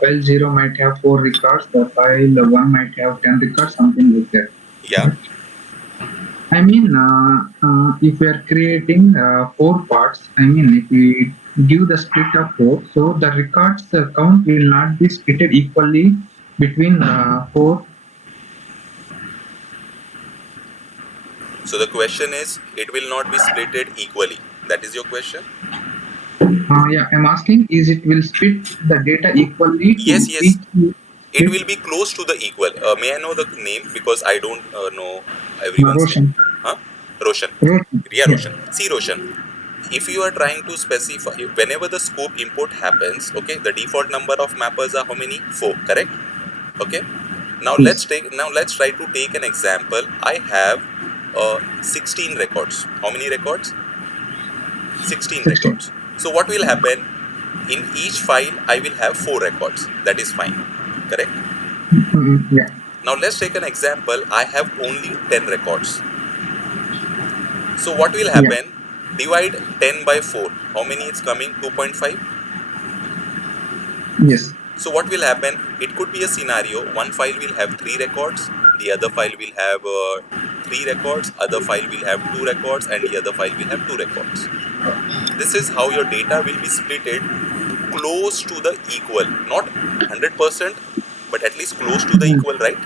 file 0 might have 4 records, the file 1 might have 10 records, something like that. Yeah. I mean, if we are creating 4 parts, I mean, if we give the split of 4, so the records count will not be split equally between 4. So the question is, it will not be splitted equally. That is your question? I'm asking, is it will split the data equally Yes, to yes. each It split? will be close to the equal. May I know the name, because I don't know everyone's name? Roshan. Huh? Roshan. Roshan. Yeah, Yeah. Roshan. See, Roshan, if you are trying to specify, whenever the scope import happens, okay, the default number of mappers are how many? 4, correct? Okay. Yes. Now let's try to take an example. I have 16 records. How many records? 16 16. records. So what will happen? In each file, I will have 4 records. That is fine. Correct? Yeah. Now let's take an example. I have only 10 records. So what will Yeah. happen? Divide 10 by 4. How many is coming? 2.5. Yes. So what will happen? It could be a scenario. One file will have 3 records. The other file will have 3 records. Other file will have 2 records. And the other file will have 2 records. This is how your data will be splitted close to the equal. Not 100%, but at least close to the equal, right?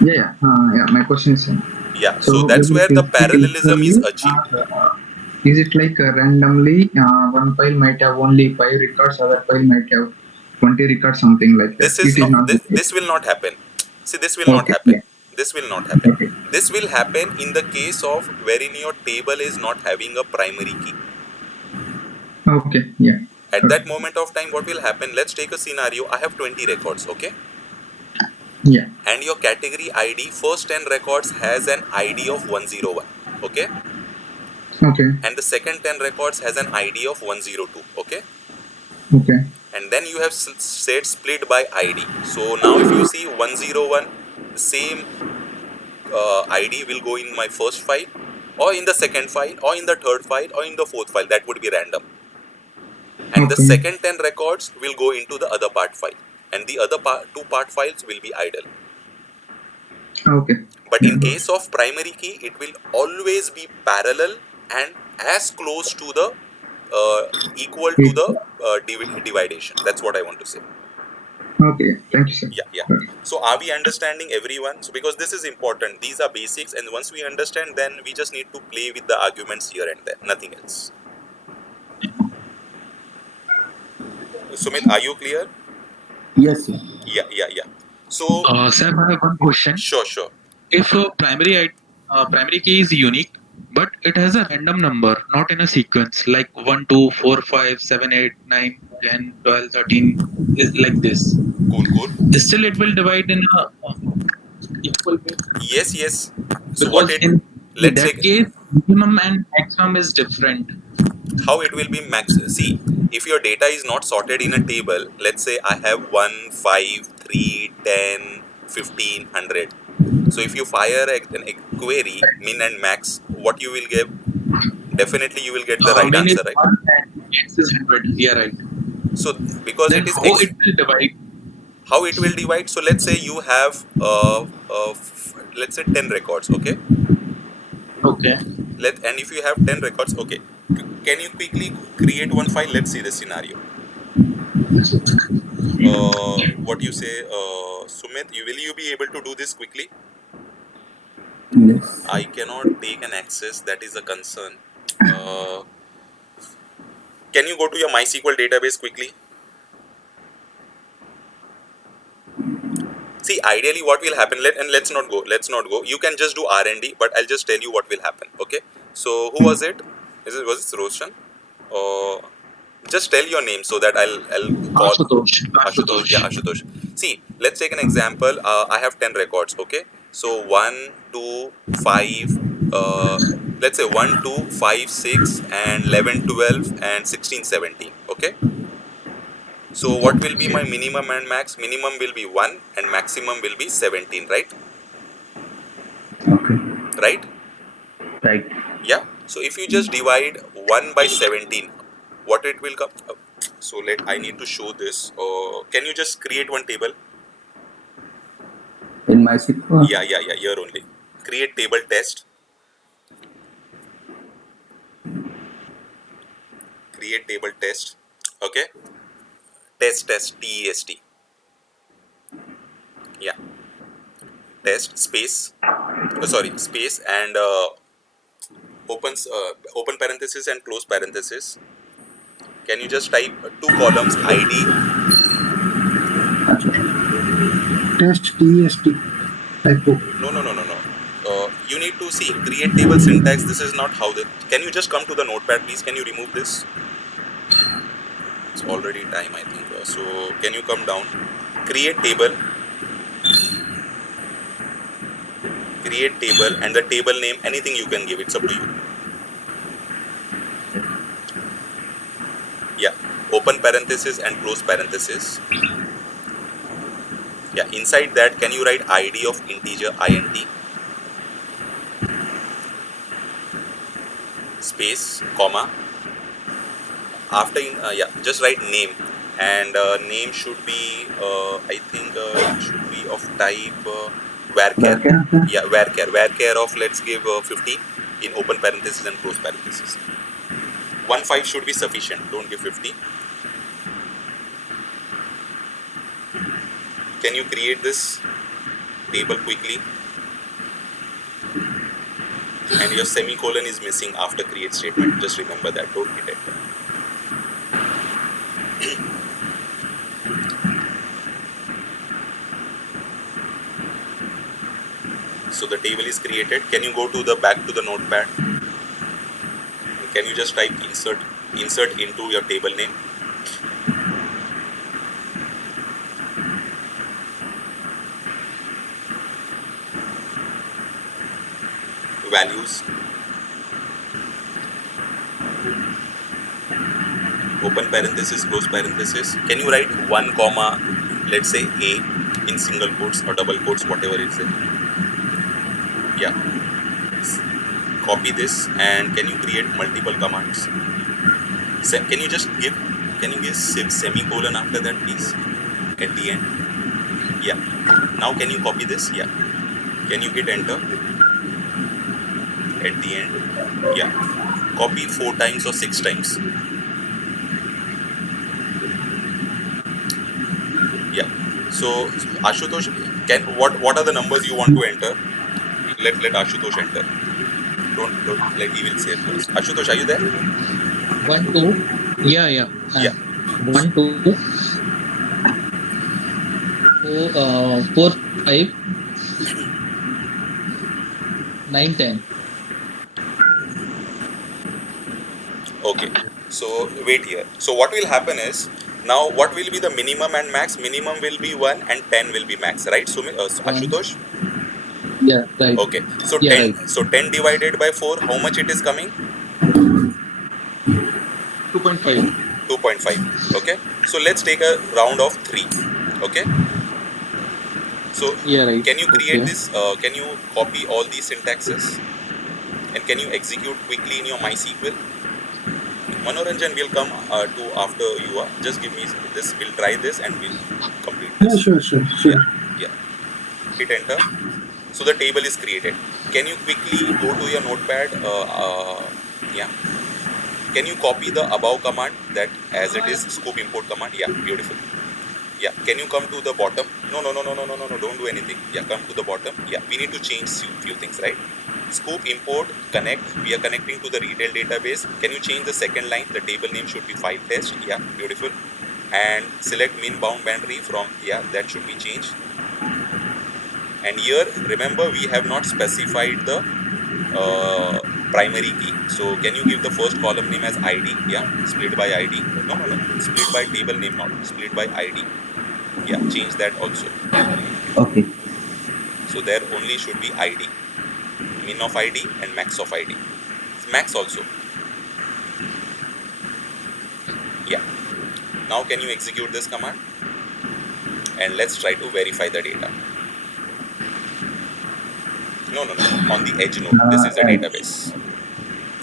Yeah. My question is, Yeah, so so will that's where it the be split parallelism is equally, achieved. or is it like randomly? One file might have only 5 records, other file might have 20 records, something like that. This is It is not not the case. this will not happen. See, this will not Okay. happen. Yeah. This will not happen. Okay. This will happen in the case of wherein your table is not having a primary key. Okay. Yeah. At Okay. that moment of time, what will happen? Let's take a scenario. I have 20 records, okay? Yeah. And your category ID, first 10 records has an ID of 101, okay? Okay. And the second 10 records has an ID of 102, okay? Okay. And then you have said split by ID. So now if you see 101, the same ID will go in my first file, or in the second file, or in the third file, or in the fourth file. That would be random. And the Okay. second 10 records will go into the other part file, and the other two part files will be idle. Okay. But Yeah. in case of primary key, it will always be parallel and as close to the equal to the dividation. That's what I want to say. Okay. Thank you, sir. Yeah. Okay. So are we understanding everyone? So because this is important, these are basics, and once we understand, then we just need to play with the arguments here and there, nothing else. Sumit, are you clear? Yes, sir. Yeah. So Sir, I have one question. sure, sure. If a primary key is unique, but it has a random number, not in a sequence, like 1, 2, 4, 5, 7, 8, 9, 10, 12, 13, is like this. Cool, cool. Still, it will divide in a equal way Yes, yes. So what because it, in let's say that case, minimum and maximum is different. how it will be max. See, if your data is not sorted in a table, let's say I have 1, 5, 3, 10, 15, 100. So if you fire a query min and max, what you will get? Definitely you will get the right Min is answer, right? 1 and max is 100. Yeah, right. So because Then it is how it will divide? how it will divide. So let's say you have let's say 10 records, okay? Okay. And if you have 10 records, okay, can you quickly create one file? Let's see the scenario. What you say, Sumit? Will you be able to do this quickly? Yes. I cannot take an access. That is a concern. Uh, can you go to your MySQL database quickly? See, ideally, what will happen? Let's not go. Let's not go. You can just do R&D, but I'll just tell you what will happen. Okay. So who was it? Was it Roshan? Uh, just tell your name so that I'll call Ashutosh. Ashutosh. Yeah, Ashutosh. Ashutosh. See, let's take an example. I have 10 records. Okay. So 1, 2, 5. Let's say 1, 2, 5, 6, and 11, 12, and 16, 17. Okay. So what will be my minimum and max? Minimum will be 1 and maximum will be 17, right? Okay. Right? Right. Yeah. So if you just divide 1 by 17, what it will come? So I need to show this. Can you just create one table? In MySQL. Yeah. Here only. Create table test. Create table test. Okay. Test. Yeah. Test space. Sorry, space and open parenthesis and close parenthesis. Can you just type two columns ID? Test TEST typo. No. You need to see create table syntax. This is not how the. Can you just come to the notepad, please? Can you remove this? It's already time, I think. So can you come down? Create table. Create table and the table name. Anything you can give. It's up to you. Yeah. Open parenthesis and close parenthesis. Yeah. Inside that, can you write ID of integer int space comma after just write name and name should be I think it should be of type varchar. Welcome. Yeah, varchar of let's give 15 in open parenthesis and close parenthesis. 1 5 should be sufficient, don't give 50. Can you create this table quickly? And your semicolon is missing after create statement, just remember that, don't hit enter. So the table is created. Can you go to the back to the notepad? Can you just type insert into your table name? Values. Open parenthesis, close parenthesis. Can you write 1 comma, let's say A in single quotes or double quotes, whatever it is. Yeah. Copy this and can you create multiple commands? Can you give semicolon after that, please? At the end. Yeah. Now can you copy this? Yeah. Can you hit enter? At the end. Yeah. Copy 4 times or 6 times. Yeah. So Ashutosh, what are the numbers you want to enter? Let Ashutosh enter. Don't let he will say it first. Ashutosh, are you there? 1, 2. Yeah. Yeah. 1, 2, So 4, 5, 9, 10. Okay. So wait here. So what will happen is, now what will be the minimum and max? Minimum will be 1 and 10 will be max, right? So One. Ashutosh? Yeah, right. Okay. So Yeah, 10, right. so 10 divided by 4, how much it is coming? 2.5. 2.5. Okay. So let's take a round of 3. Okay. So Yeah, right. can you create Okay. this? Can you copy all these syntaxes and can you execute quickly in your MySQL? Manoranjan will come to after you are. Just give me this. We'll try this and we'll complete Yeah, this. sure, sure, Yeah, sure. yeah. Hit enter. So the table is created. Can you quickly go to your notepad? Yeah. Can you copy the above command that as it is scoop import command? Yeah, beautiful. Yeah. Can you come to the bottom? No, no, no, no, no, no, no, no. Don't do anything. Yeah, come to the bottom. Yeah, we need to change few things, right? Scoop import connect. We are connecting to the retail database. Can you change the second line? The table name should be file test. Yeah, beautiful. And select min bound boundary from, yeah, that should be changed. And here remember we have not specified the primary key. So can you give the first column name as ID? Yeah, split by ID. No, no, no. Split by table name, not split by ID. Yeah, change that also. Okay. So there only should be ID, min of ID and max of ID. Max also. Yeah. Now can you execute this command? And let's try to verify the data. No, no, no. On the edge node. This is a Edge. database.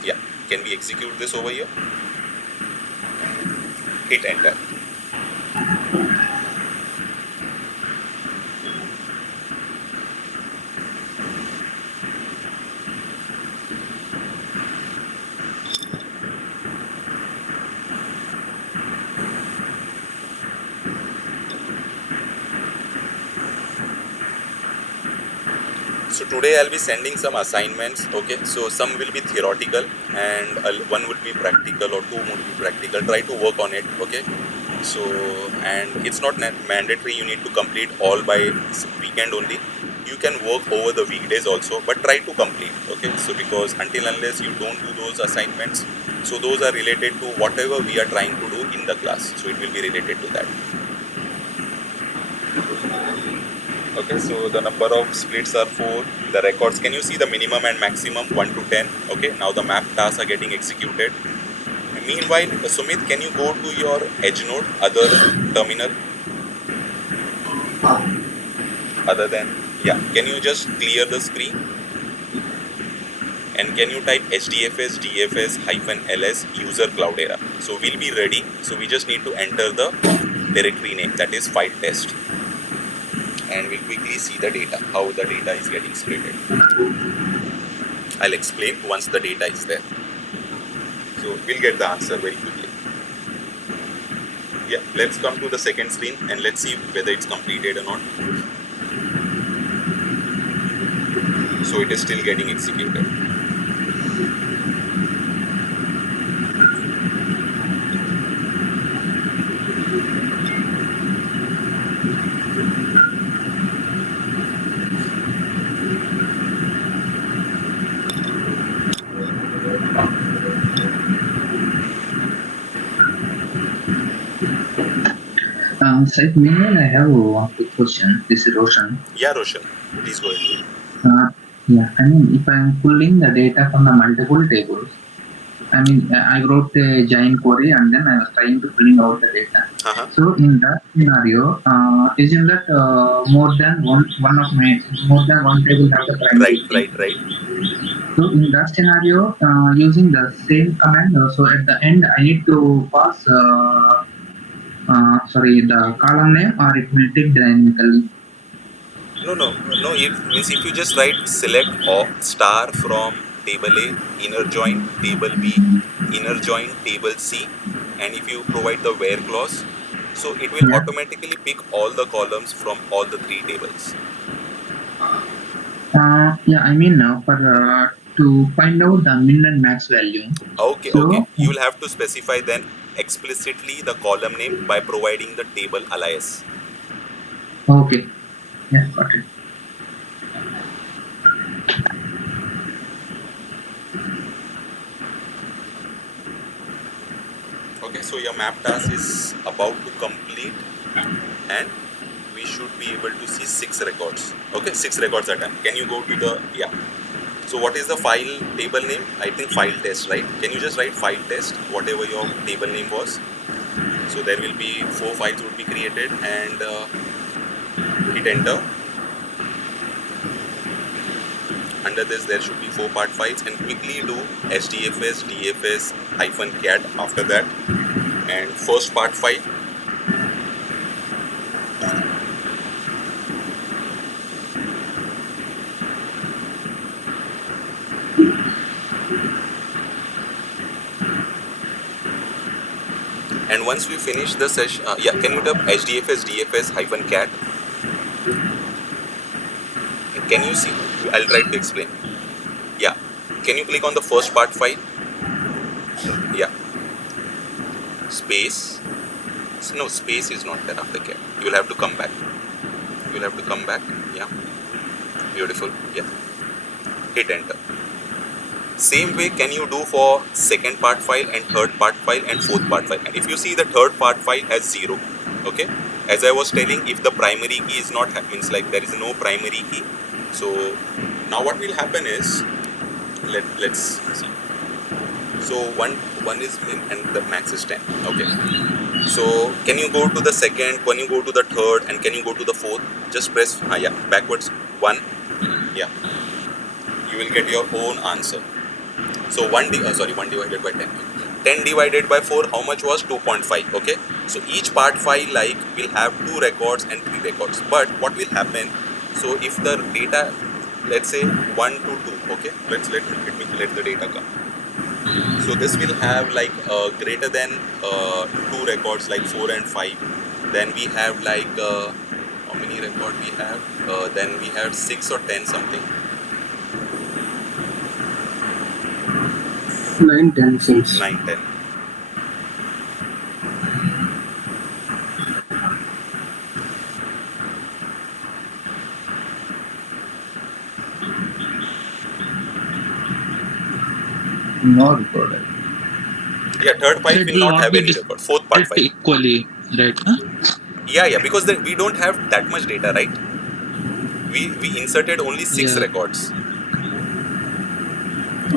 Yeah. Can we execute this over here? Hit enter. So today I'll be sending some assignments. Okay, so some will be theoretical and one will be practical or two will be practical. Try to work on it. Okay, so and it's not mandatory you need to complete all by weekend only. You can work over the weekdays also, but try to complete. Okay, so because until unless you don't do those assignments, so those are related to whatever we are trying to do in the class, so it will be related to that. Okay, so the number of splits are 4. The records, can you see the minimum and maximum 1 to 10? Okay, now the map tasks are getting executed. And meanwhile, Sumit, can you go to your edge node, other terminal, other than, yeah, can you just clear the screen? And can you type hdfs dfs -ls user cloudera? So we'll be ready. So we just need to enter the directory name, that is file test. And we'll quickly see the data, how the data is getting splitted. I'll explain once the data is there. So we'll get the answer very quickly. Yeah, let's come to the second screen and let's see whether it's completed or not. So it is still getting executed. Saif, meanwhile, I have one quick question. This is Roshan. Yeah, Roshan, please go ahead. Yeah, I mean, if I'm pulling the data from the multiple tables, I mean, I wrote a giant query and then I was trying to pulling out the data. So in that scenario, isn't that more than more than one table have the primary key? Right. So in that scenario, using the same command, so at the end I need to pass, the column name, or it will take dynamically. No. It means if you just write select or star from table A, inner join table B, inner join table C, and if you provide the where clause, so it will Yeah. automatically pick all the columns from all the 3 tables. Yeah, I mean, to find out the min and max value. Okay. So, You will have to specify then explicitly the column name by providing the table alias. Okay. Yeah, got it. Okay, so your map task is about to complete, and we should be able to see 6 records. Okay, 6 records are done. Can you go to the, yeah. So what is the file table name? I think file test, right? Can you just write file test, whatever your table name was? So there will be 4 files would be created, and hit enter. Under this, there should be 4 part files, and quickly do hdfs dfs -cat after that, and first part file. And once we finish the session, yeah, can you type hdfs dfs -cat? And can you see? I'll try to explain. Yeah, can you click on the first part file? Yeah, space. No, space is not there after cat. You will have to come back. You will have to come back. Yeah, beautiful. Yeah, hit enter. Same way can you do for second part file and third part file and fourth part file. And if you see, the third part file has 0. Okay, as I was telling, if the primary key is not, means like there is no primary key. So now what will happen is, let's see. So one is min and the max is 10. Okay, so can you go to the second, can you go to the third, and can you go to the fourth? Just press yeah, backwards 1. Yeah, you will get your own answer. So 1 divided by 10. 10 divided by 4, how much was? 2.5. Okay, so each part file like will have 2 records and 3 records. But what will happen, so if the data, let's say 1 to 2, okay, let the data come. So this will have like greater than 2 records, like 4 and 5. Then we have like how many record we have? Then we have 6 or 10 something. 9, 10 seems. 9, 10. No recorder. Yeah, third So file it will will not not have be any record. Fourth part distributed file. equally, right? Huh? Yeah, because then we don't have that much data, right? We inserted only 6 Yeah. records,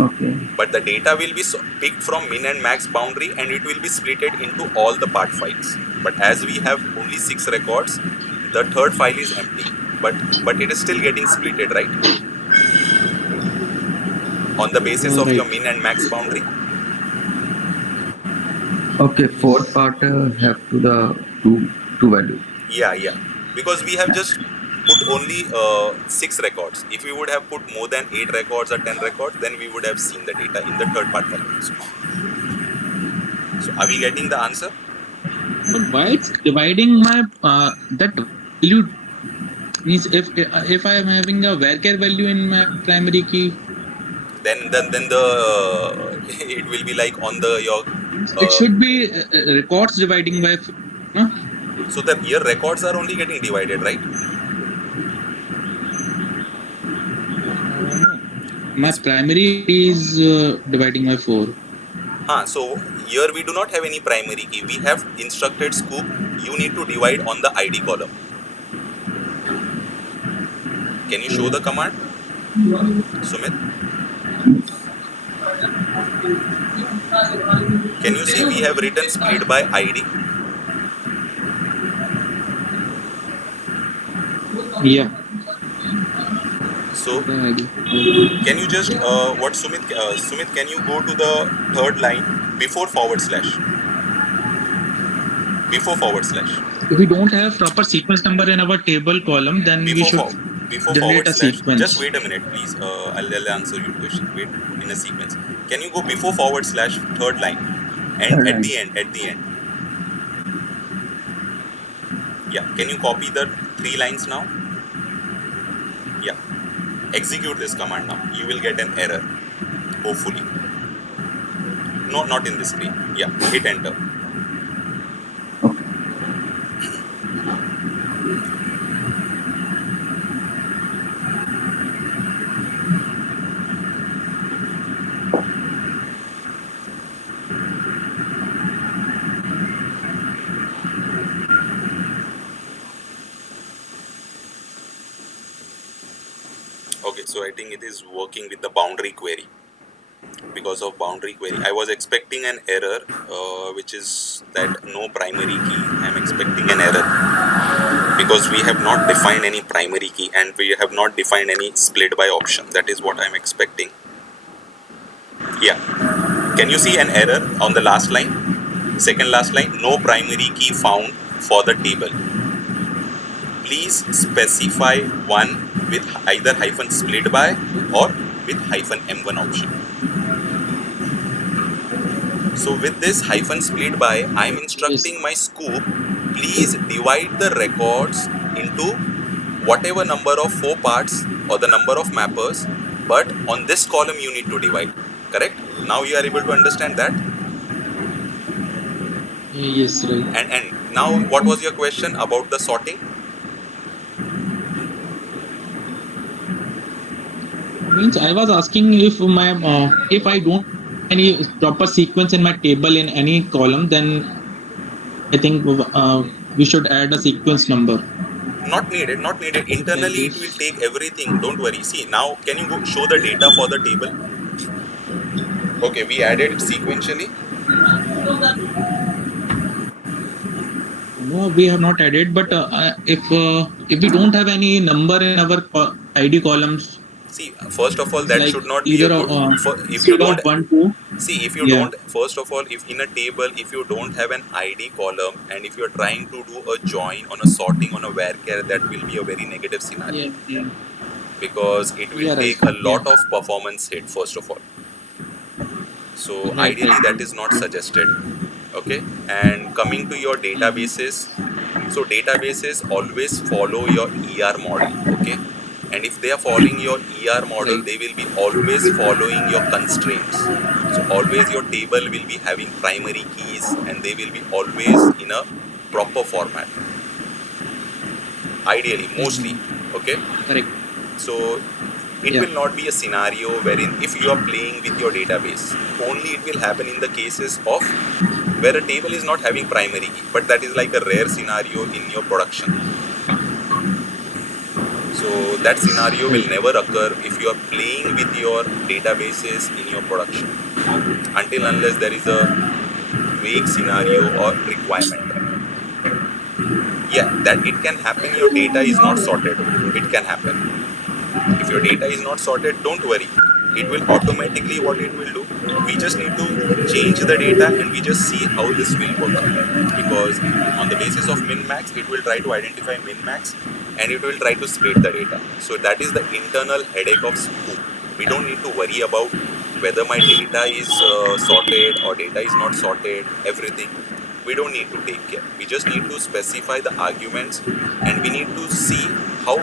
Okay. but the data will be picked from min and max boundary, and it will be splitted into all the part files. But as we have only 6 records, the third file is empty, but it is still getting splitted, right? On the basis of your Right. min and max boundary. Okay, fourth Yes. part have to the two value. Yeah, because we have just put only 6 records. If we would have put more than 8 records or 10 records, then we would have seen the data in the third part file also. So are we getting the answer? But why it's dividing my that value means if I am having a varchar value in my primary key, Then the it will be like on the your it uh, should be records dividing by no? so the your records are only getting divided, right? No. My Means primary is dividing by 4. so here we do not have any primary key. We have instructed Sqoop, you need to divide on the ID column. Can you show the command, Sumit? Can you see we have written split by ID? Yeah. So The ID. Okay. can you just what Sumit, can you go to the third line before forward slash? Before forward slash. If we don't have proper sequence number in our table column, then we Before should before generate forward a slash. Just sequence. wait a minute, please. I'll answer your question. Wait in a sequence. Can you go before forward slash, third line, and Third at line. the end? At the end. Yeah. Can you copy the 3 lines now? Yeah. Execute this command now. You will get an error. Hopefully. No, not in this screen. Yeah. Hit enter. Okay. So I think it is working with the boundary query. Because of boundary query, I was expecting an error, which is that no primary key. I'm expecting an error because we have not defined any primary key and we have not defined any split by option. That is what I'm expecting. Yeah. Can you see an error on the last line? Second last line, no primary key found for the table. Please specify one with either hyphen split by or with hyphen M1 option. So with this hyphen split by, I'm Yes. instructing my Sqoop, please divide the records into whatever number of 4 parts or the number of mappers, but on this column you need to divide. Correct? Now you are able to understand that. Yes, right. And now what was your question about the sorting? Means I was asking if my if I don't any proper sequence in my table in any column, then I think we should add a sequence number Not needed, not needed. like Internally it will this. take everything. Don't worry. See, now can you go show the data for the table? Okay, we added it sequentially. No, we have not added. But if we don't have any number in our ID columns, See, first of all, that like should not be a either good. If you instead don't of 1 2, see, if you yeah, don't, first of all, if in a table, if you don't have an ID column and if you're trying to do a join on a sorting on a varchar, that will be a very negative scenario yeah, yeah, because it will yeah, right, take a yeah, lot of performance hit. First of all, so right, ideally, right, that is not suggested. Okay, and coming to your mm, databases, so databases always follow your ER model. Okay, and if they are following your ER model, right, they will be always following your constraints. So always your table will be having primary keys and they will be always in a proper format, ideally, mostly. mm-hmm. Okay, Correct, so it yeah, will not be a scenario wherein if you are playing with your database, only it will happen in the cases of where a table is not having primary key, but that is like a rare scenario in your production. So that scenario will right, never occur if you are playing with your databases in your production until unless there is a vague scenario or requirement. Yeah, that it can happen. Your data is not sorted. It can happen. If your data is not sorted, don't worry. It will automatically what it will do. We just need to change the data and we just see how this will work. Because on the basis of min max, it will try to identify min max and it will try to split the data. So that is the internal headache of Sqoop. We don't need to worry about whether my data is sorted or data is not sorted, everything. We don't need to take care. We just need to specify the arguments and we need to see how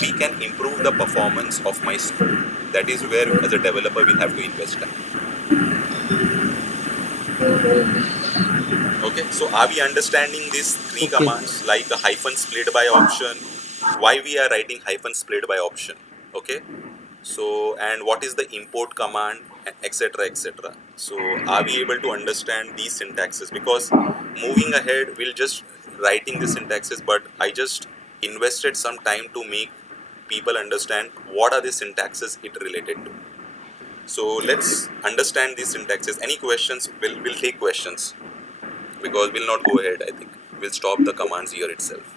we can improve the performance of my Sqoop. That is where as a developer we'll have to invest time. Okay, so are we understanding these three okay, commands like a hyphen split by option, why we are writing hyphen split by option? Okay, so and what is the import command, etc, etc. So are we able to understand these syntaxes? Because moving ahead we'll just writing the syntaxes, but I just invested some time to make people understand what are the syntaxes it related to. So let's understand these syntaxes. Any questions? We'll take questions because we'll not go ahead. I think we'll stop the commands here itself.